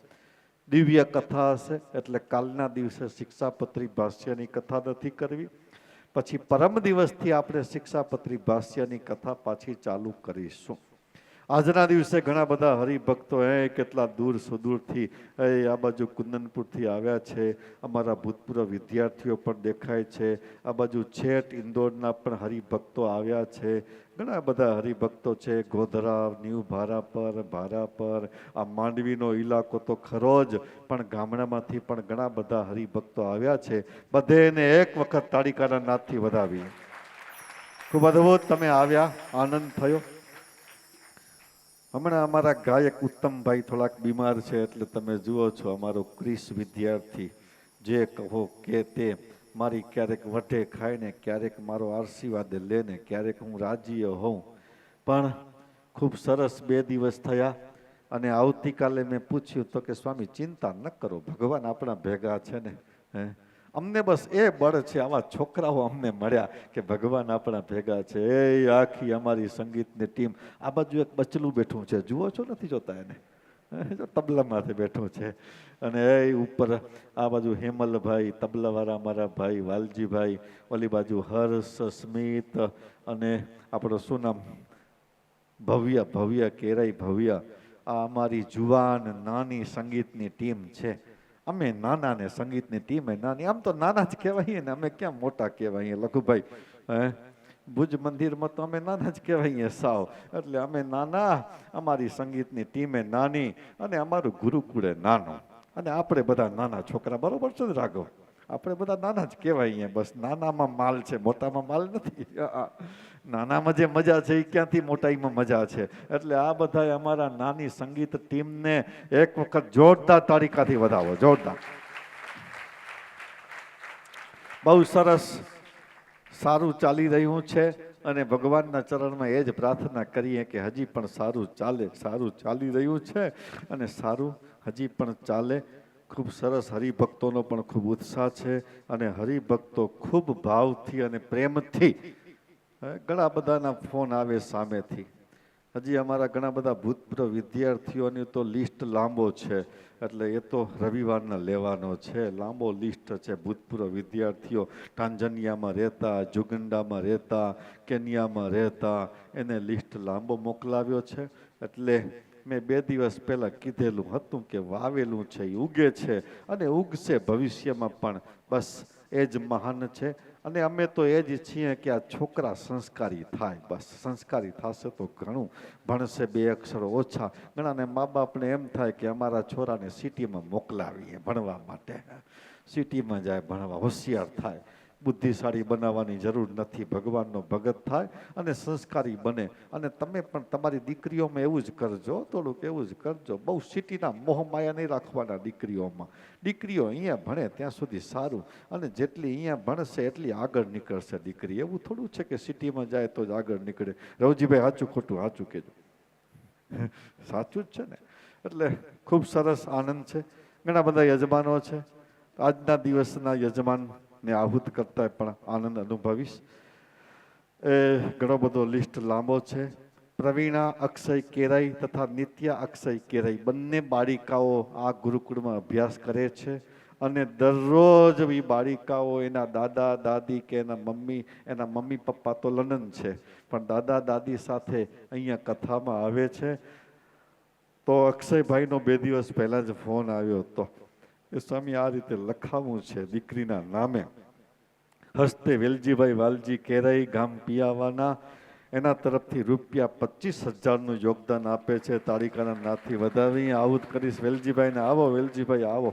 દિવ્ય કથા હશે. એટલે કાલના દિવસે શિક્ષાપત્રી ભાષ્યની કથા નથી કરવી. પછી પરમ દિવસથી આપણે શિક્ષાપત્રી ભાષ્યની કથા પાછી ચાલુ કરીશું. આજના દિવસે ઘણા બધા હરિભક્તો કેટલા દૂર સુદૂરથી આ બાજુ કુંદનપુરથી આવ્યા છે. અમારા ભૂતપૂર્વ વિદ્યાર્થીઓ પણ દેખાય છે. આ બાજુ છેટ ઇન્દોરના પણ હરિભક્તો આવ્યા છે. ઘણા બધા હરિભક્તો છે. ગોધરા, ન્યૂ ભારાપર, આ માંડવીનો ઇલાકો તો ખરો જ, પણ ગામડામાંથી પણ ઘણા બધા હરિભક્તો આવ્યા છે. બધેને એક વખત તાળીકાના નાદથી વધાવી. ખૂબ અદભુત તમે આવ્યા, આનંદ થયો. હમણાં અમારા ગાયક ઉત્તમભાઈ થોડાક બીમાર છે એટલે તમે જુઓ છો. અમારો ક્રિસ વિદ્યાર્થી જે કહો કે તે મારી ક્યારેક વઢે ખાય ને ક્યારેક મારો આશીર્વાદ લે ને ક્યારેક હું રાજી હોઉં. પણ ખૂબ સરસ 2 દિવસ થયા અને આવતીકાલે મેં પૂછ્યું તો કે સ્વામી ચિંતા ન કરો, ભગવાન આપણા ભેગા છે ને. અમને બસ એ બળ છે, આવા છોકરાઓ અમને મળ્યા કે ભગવાન આપણા ભેગા છે. એ આખી અમારી સંગીતની ટીમ. આ બાજુ એક બચલું બેઠું છે, જુઓ છો નથી જોતા એને? તબલામાંથી બેઠું છે. અને એ ઉપર આ બાજુ હેમલભાઈ, તબલાવાળા અમારા ભાઈ વાલજીભાઈ, ઓલી બાજુ હર્ષ, સ્મિત અને આપણો શું નામ, ભવ્ય કેરાઈ ભવ્ય. આ અમારી જુવાન નાની સંગીતની ટીમ છે. અમે નાના ને સંગીતની ટીમ નાની. આમ તો નાના જ કહેવાઈએ ને, અમે ક્યાં મોટા કહેવાઈએ લખુભાઈ? ભુજ મંદિરમાં તો અમે નાના જ કહેવાઈએ સાવ. એટલે અમે નાના, અમારી સંગીતની ટીમે નાની અને અમારું ગુરુકુળે નાનું. અને આપણે બધા નાના છોકરા, બરોબર છે ને રાઘવ? આપણે બધા નાના જ કહેવાઈએ. બસ નાનામાં માલ છે, મોટામાં માલ નથી. નાનામાં જે મજા છે એ ક્યાંથી મોટાઈમાં મજા છે. એટલે આ બધા અમારા નાની સંગીત ટીમને એક વખત જોરદાર તાળીકાથી વધાવો, જોરદાર. બહુ સરસ, સારું ચાલી રહ્યું છે અને ભગવાનના ચરણમાં એ જ પ્રાર્થના કરીએ કે હજી પણ સારું ચાલે. સારું ચાલી રહ્યું છે અને સારું હજી પણ ચાલે. ખૂબ સરસ. હરિભક્તોનો પણ ખૂબ ઉત્સાહ છે અને હરિભક્તો ખૂબ ભાવથી અને પ્રેમથી, ઘણા બધાના ફોન આવે સામેથી, હજી અમારા ઘણા બધા ભૂતપૂર્વ વિદ્યાર્થીઓની તો લિસ્ટ લાંબો છે, એટલે એ તો રવિવારના લેવાનો છે. લાંબો લિસ્ટ છે. ભૂતપૂર્વ વિદ્યાર્થીઓ ટાંઝાનિયામાં રહેતા, જુગંડામાં રહેતા, કેન્યામાં રહેતા, એને લિસ્ટ લાંબો મોકલાવ્યો છે. એટલે મેં 2 દિવસ પહેલાં કીધેલું હતું કે વાવેલું છે એ ઉગે છે અને ઉગશે ભવિષ્યમાં પણ. બસ એ જ મહાન છે. અને અમે તો એ જ છીએ કે આ છોકરા સંસ્કારી થાય. બસ સંસ્કારી થશે તો ઘણું ભણશે. 2 અક્ષરો ઓછા. ઘણાને મા બાપને એમ થાય કે અમારા છોરાને સિટીમાં મોકલાવીએ ભણવા માટે, સિટીમાં જાય ભણવા, હોશિયાર થાય. બુદ્ધિશાળી બનાવવાની જરૂર નથી. ભગવાનનો ભગત થાય અને સંસ્કારી બને. અને તમે પણ તમારી દીકરીઓમાં એવું જ કરજો, થોડુંક એવું જ કરજો. બહુ સિટીના મોહમાયા નહીં રાખવાના દીકરીઓમાં. દીકરીઓ અહીંયા ભણે ત્યાં સુધી સારું, અને જેટલી અહીંયા ભણશે એટલી આગળ નીકળશે દીકરી. એવું થોડું છે કે સિટીમાં જાય તો જ આગળ નીકળે. રવજીભાઈ સાચું ખોટું સાચું કહેજો. સાચું જ છે ને. એટલે ખૂબ સરસ આનંદ છે. ઘણા બધા યજમાનો છે. આજના દિવસના યજમાન ને આહુત કરતા પણ આનંદ અનુભવીશ. એ ઘણો બધો લિસ્ટ લાંબો છે. પ્રવીણા અક્ષય કેરાઈ તથા નિત્યા અક્ષય કેરાઈ બંને બાળિકાઓ આ ગુરુકુળમાં અભ્યાસ કરે છે. અને દરરોજ એ બાળિકાઓ એના દાદા દાદી કે એના મમ્મી પપ્પા તો લંડન છે, પણ દાદા દાદી સાથે અહીંયા કથામાં આવે છે. તો અક્ષયભાઈનો 2 દિવસ પહેલા જ ફોન આવ્યો હતો. એ સ્વામી આ રીતે લખાવું છે દીકરીના નામે. હસ્તે વેલજીભાઈ વાલજી કેરાઈ ગામ પિયાવાના, એના તરફથી ₹25,000નું યોગદાન આપે છે. તારીખાના નાથી વધાવી આહુત કરીશ વેલજીભાઈને. આવો વેલજીભાઈ આવો.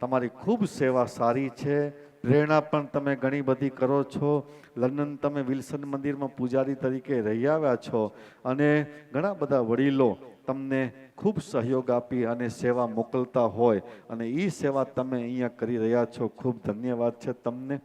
તમારી ખૂબ સેવા સારી છે. પ્રેરણા પણ તમે ઘણી બધી કરો છો. લંડન તમે વિલ્સન મંદિરમાં પૂજારી તરીકે રહી આવ્યા છો અને ઘણા બધા વડીલો તમને ખૂબ સહયોગ આપી અને સેવા મોકલતા હોય, અને એ સેવા તમે અહીંયા કરી રહ્યા છો. ખૂબ ધન્યવાદ છે તમને.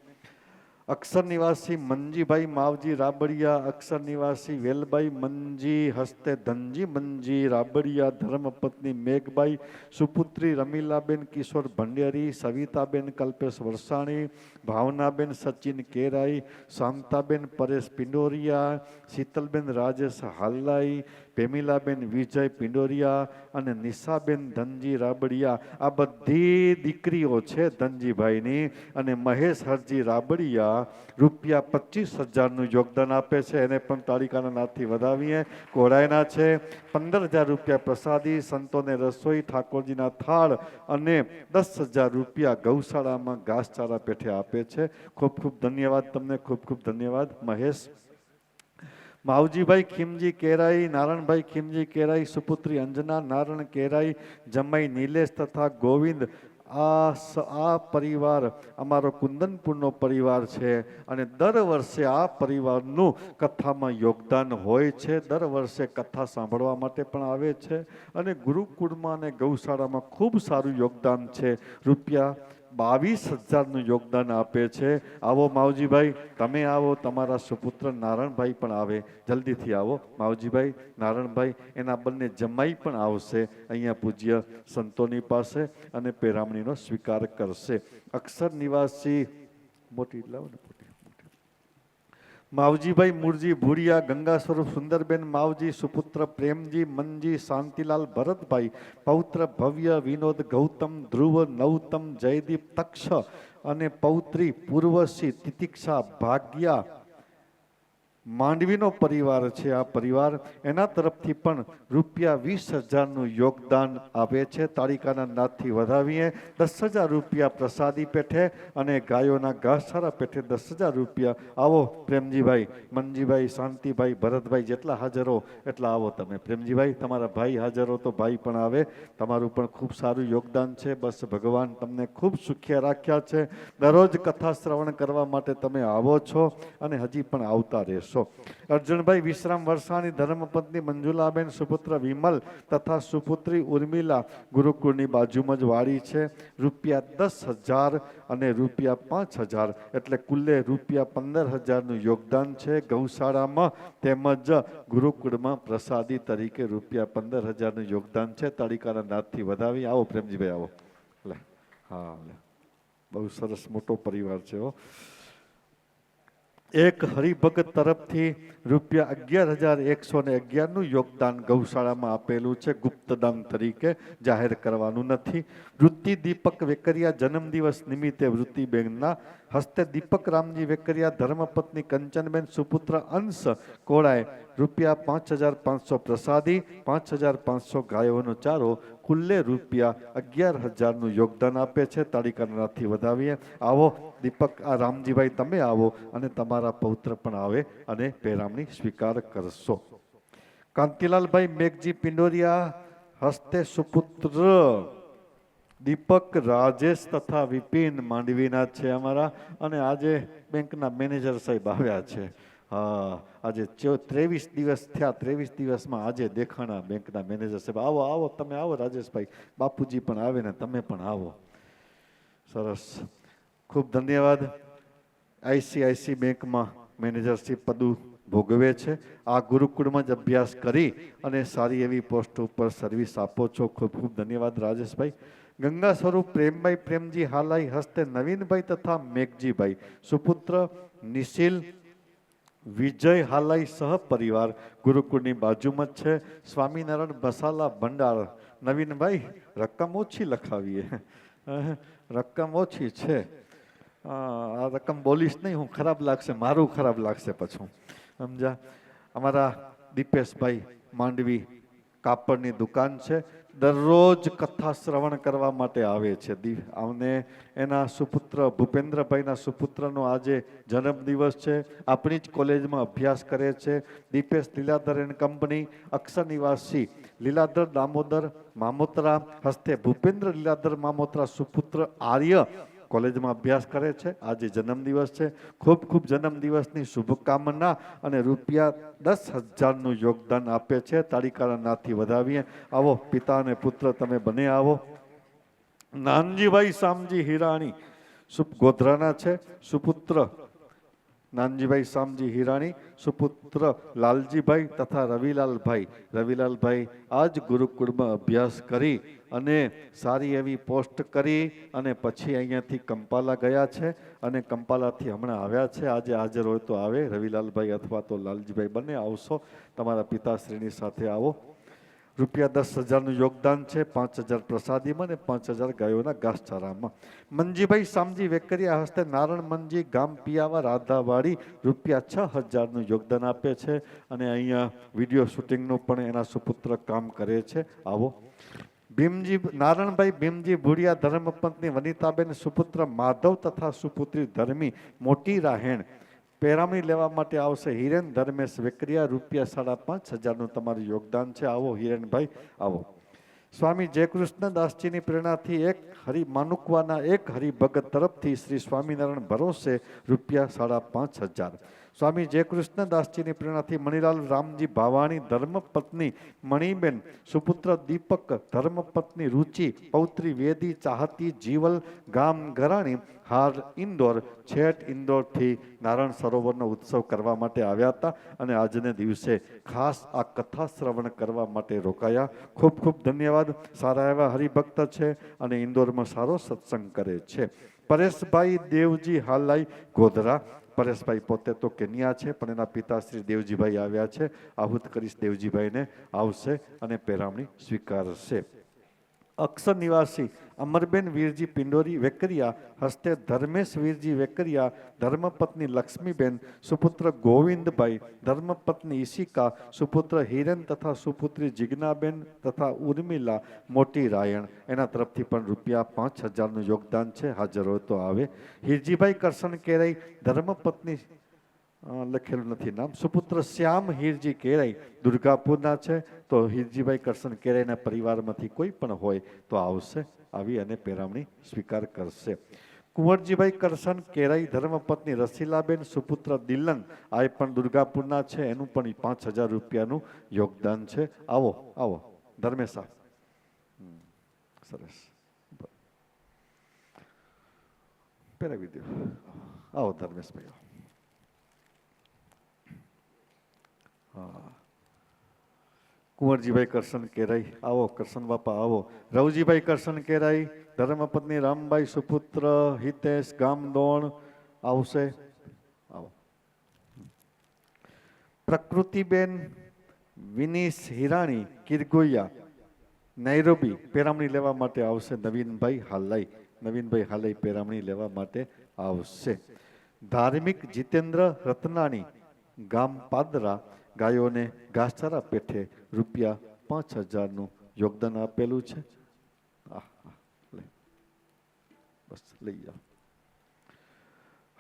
અક્ષર નિવાસી મંજીભાઈ માવજી રાબડિયા, અક્ષર નિવાસી વેલબાઈ મંજી, હસ્તે ધનજી મંજી રાબડિયા, ધર્મપત્ની મેઘબાઈ, સુપુત્રી રમીલાબેન કિશોર ભંડેરી, સવિતાબેન કલ્પેશ વરસાણી, ભાવનાબેન સચિન કેરાઈ, શાંતાબેન પરેશ પિંડોરિયા, શીતલબેન રાજેશ હાલ્લાઈ, પેમિલાબેન વિજય પિંડોરિયા અને નિશાબેન ધનજી રાબડિયા. આ બધી દીકરીઓ છે ધનજીભાઈની. અને મહેશ હરજી રાબડિયા ₹25,000નું યોગદાન આપે છે. એને પણ તારીખાના નાથથી વધાવીએ. કોડાયના છે. ₹15,000 પ્રસાદી, સંતોને રસોઈ, ઠાકોરજીના થાળ અને ₹10,000 ગૌશાળામાં ઘાસચારા પેઠે આપે છે. ખૂબ ખૂબ ધન્યવાદ તમને. ખૂબ ખૂબ ધન્યવાદ મહેશ. માવજીભાઈ ખીમજી કેરાઈ, નારણભાઈ ખીમજી કેરાઈ, સુપુત્રી અંજના નારણ કેરાઈ, જમાઈ નિલેશ તથા ગોવિંદ. આ પરિવાર અમારો કુંદનપુરનો પરિવાર છે અને દર વર્ષે આ પરિવારનું કથામાં યોગદાન હોય છે. દર વર્ષે કથા સાંભળવા માટે પણ આવે છે અને ગુરુકુળમાં અને ગૌશાળામાં ખૂબ સારું યોગદાન છે. ₹22,000નું યોગદાન આપે છે. આવો માવજીભાઈ, તમે આવો, તમારા સુપુત્ર નારણભાઈ પણ આવે. જલ્દીથી આવો માવજીભાઈ, નારણભાઈ. એના બંને જમાઈ પણ આવશે અહીંયા પૂજ્ય સંતોની પાસે અને પેરામણીનો સ્વીકાર કરશે. અક્ષર નિવાસી મોટી લાવો ને માવજીભાઈ મુરજી ભુરિયા, ગંગા સ્વરૂપ સુંદરબેન માવજી, સુપુત્ર પ્રેમજી મંજી, શાંતિલાલ ભરતભાઈ, પૌત્ર ભવ્ય વિનોદ ગૌતમ, ધ્રુવ નવતમ જયદીપ તક્ષ અને પૌત્રી પૂર્વશી તિતિક્ષા ભાગ્યા. માંડવીનો પરિવાર છે આ પરિવાર. એના તરફથી પણ ₹20,000નું યોગદાન આપે છે. તારીખાના નાથથી વધાવીએ. ₹10,000 પ્રસાદી પેઠે અને ગાયોના ઘાસચારા પેઠે ₹10,000. આવો પ્રેમજીભાઈ, મંજીભાઈ, શાંતિભાઈ, ભરતભાઈ, જેટલા હાજરો એટલા આવો તમે. પ્રેમજીભાઈ, તમારા ભાઈ હાજરો તો ભાઈ પણ આવે. તમારું પણ ખૂબ સારું યોગદાન છે. બસ ભગવાન તમને ખૂબ સુખ્યા રાખ્યા છે. દરરોજ કથા શ્રવણ કરવા માટે તમે આવો છો અને હજી પણ આવતા રહેશો. અર્જુનભાઈ વિશ્રામ વરસાણી, ધર્મપત્ની મંજુલાબેન, સુપુત્ર વિમલ તથા સુપુત્રી ઉર્મિલા. ગુરુકુળની બાજુમાં જ વાડી છે. ₹10,000 અને ₹5,000 એટલે કુલ્લે ₹15,000નું યોગદાન છે. ગૌશાળામાં તેમજ ગુરુકુળમાં પ્રસાદી તરીકે ₹15,000નું યોગદાન છે. તારીખાના નાથથી વધાવી. આવો પ્રેમજીભાઈ આવો. હા, બહુ સરસ મોટો પરિવાર છે. એક હરિભગત તરફથી રૂપિયા 11,111નું યોગદાન ગૌશાળામાં આપેલું છે. ગુપ્તદાન તરીકે જાહેર કરવાનું નથી. વૃત્તિ દીપક વેકરિયા જન્મદિવસ નિમિત્તે વૃત્તિબેનના હસ્તે દીપક રામજી વેકરિયા ધર્મપત્ની કંચનબેન સુપુત્ર અંશ કોળાએ રૂપિયા 5,500 પ્રસાદી, 5,500 ગાયોનો ચારો, કુલ્લે રૂપિયા 11,000નું યોગદાન આપે છે. તાળીકાનાથી વધાવીએ. આવો દીપક, આ રામજીભાઈ તમે આવો અને તમારા પૌત્ર પણ આવે અને પેરામણી સ્વીકાર કરશો. કાંતિલાલભાઈ મેઘજી પિંડોરિયા હસ્તે સુપુત્ર દીપક, રાજેશ તથા વિપિન માંડવીના છે અમારા, અને આજે બેંકના મેનેજર સાહેબ આવ્યા છે. હા, આજે 23 દિવસ થયા. 23 દિવસમાં આજે દેખાણા બેંકના મેનેજર સાહેબ. આવો આવો, તમે આવો રાજેશભાઈ, બાપુજી પણ આવે ને તમે પણ આવો. સરસ, ખૂબ ધન્યવાદ. આઈસીઆઈસી બેંકમાં મેનેજરશીપ પદું ભોગવે છે. આ ગુરુકુળમાં જ અભ્યાસ કરી અને સારી એવી પોસ્ટ ઉપર સર્વિસ આપો છો. ખૂબ ખૂબ ધન્યવાદ રાજેશભાઈ. ગંગા સ્વરૂપ પ્રેમભાઈ પ્રેમજી હાલાઈ હસ્તે નવીનભાઈ તથા મેઘજીભાઈ સુપુત્ર નિશિલ વિજય હાલાઈ સહ પરિવાર ગુરુકુળની બાજુમાં જ છે. સ્વામિનારાયણ મસાલા ભંડાર. નવીનભાઈ, રકમ ઓછી લખાવીએ, રકમ ઓછી છે. આ રકમ બોલીશ નહીં, હું ખરાબ લાગશે, મારું ખરાબ લાગશે પછી, સમજ્યા. અમારા દીપેશભાઈ માંડવી કાપડની દુકાન છે. દરરોજ કથા શ્રવણ કરવા માટે આવે છે. અમને એના સુપુત્ર ભૂપેન્દ્રભાઈના સુપુત્રનો આજે જન્મદિવસ છે. આપણી જ કોલેજમાં અભ્યાસ કરે છે. દીપેશ લીલાધર એન્ડ કંપની અક્ષર નિવાસી લીલાધર દામોદર મામોત્રા હસ્તે ભૂપેન્દ્ર લીલાધર મામોત્રા સુપુત્ર આર્ય કોલેજમાં અભ્યાસ કરે છે. આજે જન્મદિવસ છે. ખૂબ ખૂબ જન્મદિવસની શુભકામના અને રૂપિયા 10,000નું યોગદાન આપે છે. તાળીકાના નાથી વધાવીએ. આવો પિતા અને પુત્ર તમે બને આવો. નાનજીભાઈ શામજી હિરાણી ગોધરાના છે. સુપુત્ર નાનજીભાઈ શામજી હિરાણી, સુપુત્ર લાલજીભાઈ તથા રવિલાલભાઈ. રવિલાલભાઈ આજ ગુરુકુળમાં અભ્યાસ કરી અને સારી એવી પોસ્ટ કરી અને પછી અહીંયાથી કંપાલા ગયા છે અને કંપાલાથી હમણાં આવ્યા છે. આજે હાજર હોય તો આવે. રવિલાલભાઈ અથવા તો લાલજીભાઈ બંને આવશો. તમારા પિતાશ્રીની સાથે આવો. રૂપિયા 10,000નું યોગદાન છે. 5,000 પ્રસાદીમાં અને 5,000 ગાયોના ઘાસચારામાં. મંજીભાઈ શામજી વેકરિયા હસ્તે નારણ મંજી ગામ પિયાવા રાધાવાડી રૂપિયા 6,000નું યોગદાન આપે છે અને અહીંયા વિડીયો શૂટિંગનું પણ એના સુપુત્ર કામ કરે છે. આવો. ભીમજી નારણભાઈ ભીમજી ભુડિયા ધર્મપંથની વનિતાબેન સુપુત્ર માધવ તથા સુપુત્રી ધર્મી મોટી રાહેણ પેરામણી લેવા માટે આવશે. હિરેન ધર્મેશ વેકરિયા રૂપિયા 5,500નું તમારું યોગદાન છે. આવો હિરેનભાઈ, આવો. સ્વામી જયકૃષ્ણદાસજીની પ્રેરણાથી એક માનુકવાના એક હરિભગત તરફથી શ્રી સ્વામિનારાયણ ભરોસે રૂપિયા 5,500. સ્વામી જયકૃષ્ણદાસજીની પ્રેરણાથી મણિલાલ રામજી ભાવાણી ધર્મપત્ની મણિબેન સુપુત્ર દીપક ધર્મપત્ની રુચિ પૌત્રી વેદી ચાહતી જીવલ ગામ ગરાણી હાર ઇન્દોર છેટ ઇન્દોરથી નારાયણ સરોવરનો ઉત્સવ કરવા માટે આવ્યા હતા અને આજને દિવસે ખાસ આ કથા શ્રવણ કરવા માટે રોકાયા. ખૂબ ખૂબ ધન્યવાદ. સારા એવા હરિભક્ત છે અને ઇન્દોરમાં સારો સત્સંગ કરે છે. પરેશભાઈ દેવજી હાલાઈ ગોધરા. પરેશભાઈ પોતે તો કેન્યા છે પણ એના પિતા શ્રી દેવજીભાઈ આવ્યા છે. આહુત કરીશ દેવજીભાઈને, આવશે અને પેરામણી સ્વીકારશે. અક્ષર નિવાસી અમરબેન વીરજી પિંડોરી વેકરિયા હસ્તે ધર્મેશ વીરજી વેકરિયા ધર્મપત્ની લક્ષ્મીબેન સુપુત્ર ગોવિંદભાઈ ધર્મપત્ની ઈશિકા સુપુત્ર હિરેન તથા સુપુત્રી જિજ્ઞાબેન તથા ઉર્મિલા મોટી રાયણ એના તરફથી પણ રૂપિયા 5,000નું યોગદાન છે. હાજર હોય તો આવે. હિરજીભાઈ કરશન કેરાઈ ધર્મપત્ની લખેલું નથી નામ સુપુત્ર શ્યામ હિરજી કેરાઈ દુર્ગાપુરના છે. તો હિરજીભાઈ કરશન કેરાઈના પરિવારમાંથી કોઈ પણ હોય તો આવશે, આવી અને પેરામણી સ્વીકાર કરશે. કુંવરજીભાઈ કરશન કેરાઈ ધર્મપત્ની રસીલાબેન સુપુત્ર દિલન આ પણ દુર્ગાપુરના છે. એનું પણ 5,000 રૂપિયાનું યોગદાન છે. આવો આવો ધર્મેશા, સરસ પેરાવી દો. આવો ધર્મેશભાઈ. કુંવરજીભાઈ કરશન કેરાઈ આવો. કરશન બાપા આવો. રવજીભાઈ કરશન કેરાઈ ધર્મપત્ની રામબાઈ સુપુત્ર હિતેશ ગામદોણ આવશે. આવો. પ્રકૃતિબેન વિનીશ હિરાણી કિરગોયા નૈરોબી પેરામણી લેવા માટે આવશે. નવીનભાઈ હાલઈ પેરામણી લેવા માટે આવશે. ધાર્મિક જીતેન્દ્ર રતનાણી ગામ પાદરા ગાયોને ઘાસચારા પેઠે ₹5000 યોગદાન આપેલું છે. બસ લઈ જાઓ.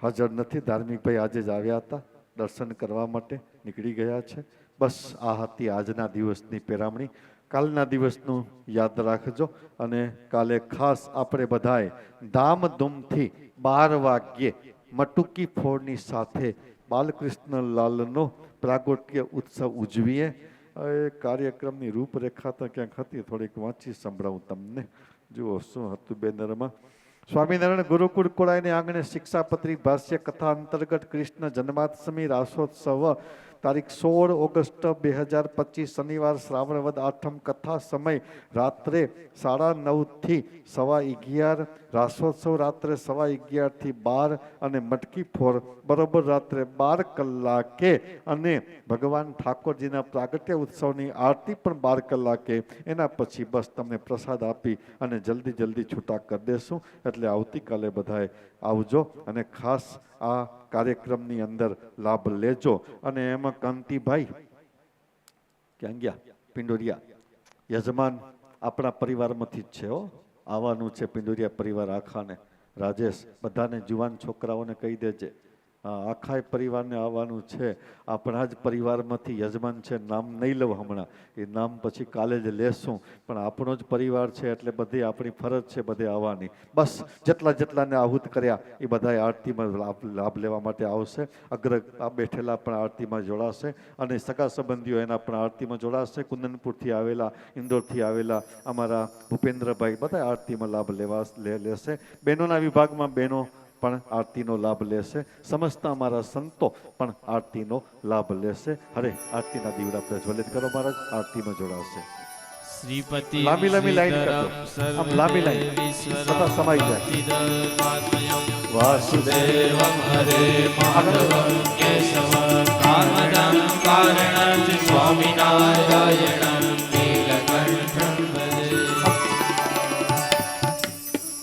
હાજર નથી. ધાર્મિકભાઈ આજે જ આવ્યા હતા, દર્શન કરવા માટે નીકળી ગયા છે. બસ આ હતી આજના દિવસની પેરામણી. કાલના દિવસનું યાદ રાખજો અને કાલે ખાસ આપણે બધાએ ધામધૂમથી 12 વાગ્યે મટુકી ફોડની સાથે બાલકૃષ્ણ લાલનો પ્રાગટ્ય ઉત્સવ ઉજવીએ. એ કાર્યક્રમની રૂપરેખા તો ક્યાંક હતી, થોડીક વાંચી સંભળાવું તમને. જુઓ શું હતું બેનરમાં. સ્વામિનારાયણ ગુરુકુળ કોળાઈને આંગણે શિક્ષાપત્રી ભાષ્ય કથા અંતર્ગત કૃષ્ણ જન્માષ્ટમી રાસોત્સવ તારીખ 16 ઓગસ્ટ 2025 શનિવાર શ્રાવણ વદ આઠમ. કથા સમય રાત્રે 9:30 થી 11:15. રાસોત્સવ રાત્રે 11:15 થી 12 અને મટકી ફોર બરોબર રાત્રે 12 કલાકે અને ભગવાન ઠાકોરજીના પ્રાગટ્ય ઉત્સવની આરતી પણ 12 કલાકે. એના પછી બસ તમને પ્રસાદ આપી અને જલ્દી છૂટા કરી દેશું. એટલે આવતીકાલે બધાએ આવજો અને ખાસ આ કાર્યક્રમની અંદર લાભ લેજો. અને એમાં કાંતિભાઈ ક્યાં ગયા? પિંડોરિયા યજમાન આપણા પરિવારમાંથી જ છે. આવવાનું છે પિંડોરિયા પરિવાર આખાને. રાજેશ બધાને જુવાન છોકરાઓને કહી દેજે, આખા પરિવારને આવવાનું છે. આપણા જ પરિવારમાંથી યજમાન છે, નામ નહીં લઉં હમણાં, એ નામ પછી કાલે જ લેશું, પણ આપણો જ પરિવાર છે એટલે બધી આપણી ફરજ છે બધે આવવાની. બસ જેટલાને આહુત કર્યા એ બધાએ આરતીમાં લાભ લેવા માટે આવશે. અગ્ર આ બેઠેલા પણ આરતીમાં જોડાશે અને સગા સંબંધીઓ એના પણ આરતીમાં જોડાશે. કુંદનપુરથી આવેલા, ઇન્દોરથી આવેલા અમારા ભૂપેન્દ્રભાઈ બધા આરતીમાં લાભ લેશે. બહેનોના વિભાગમાં બહેનો પણ આરતીનો લાભ લેશે. સમસ્ત અમારા સંતો પણ આરતીનો લાભ લેશે. હરે આરતીના દીવડા પ્રજ્વલિત કરો મહારાજ. આરતીમાં જોડાશે. શ્રીપતિ લાંબી લાઈન કરજો. આમ લાંબી લાઈન બધા સમાઈ જાય. વાસુદેવમ હરે માધવમ કેશવ કામદમ કારણમ સ્વામિનારાયણમ નીલકંઠમ ભજે.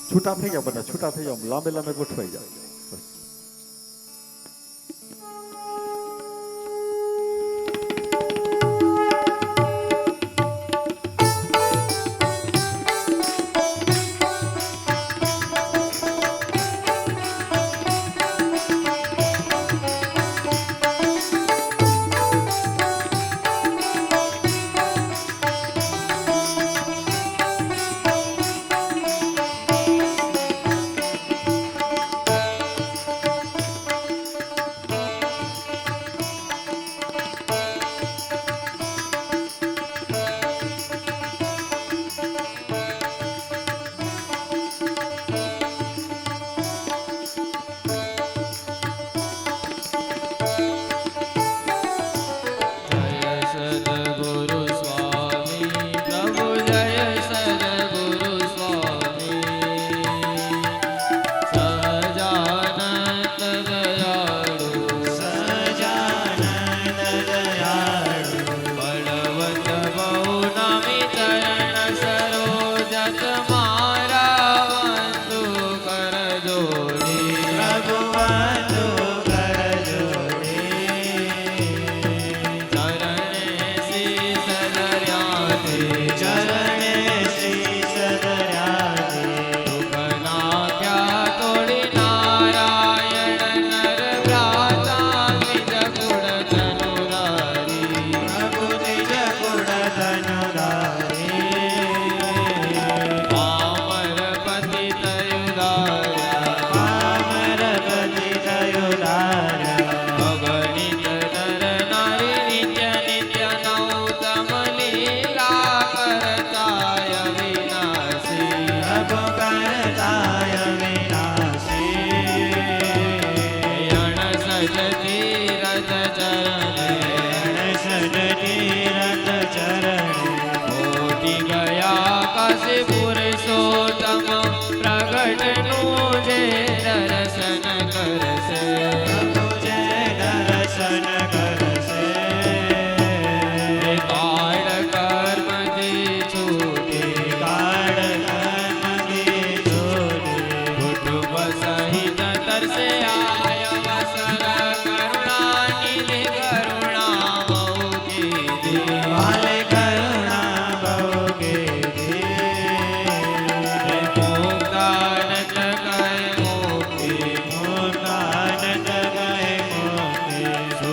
છૂટા થઈ જાઓ બધા, છૂટા થઈ જાઓ. લાંબે ગોઠવાઈ જાઓ. બસ દર્શન કરશે.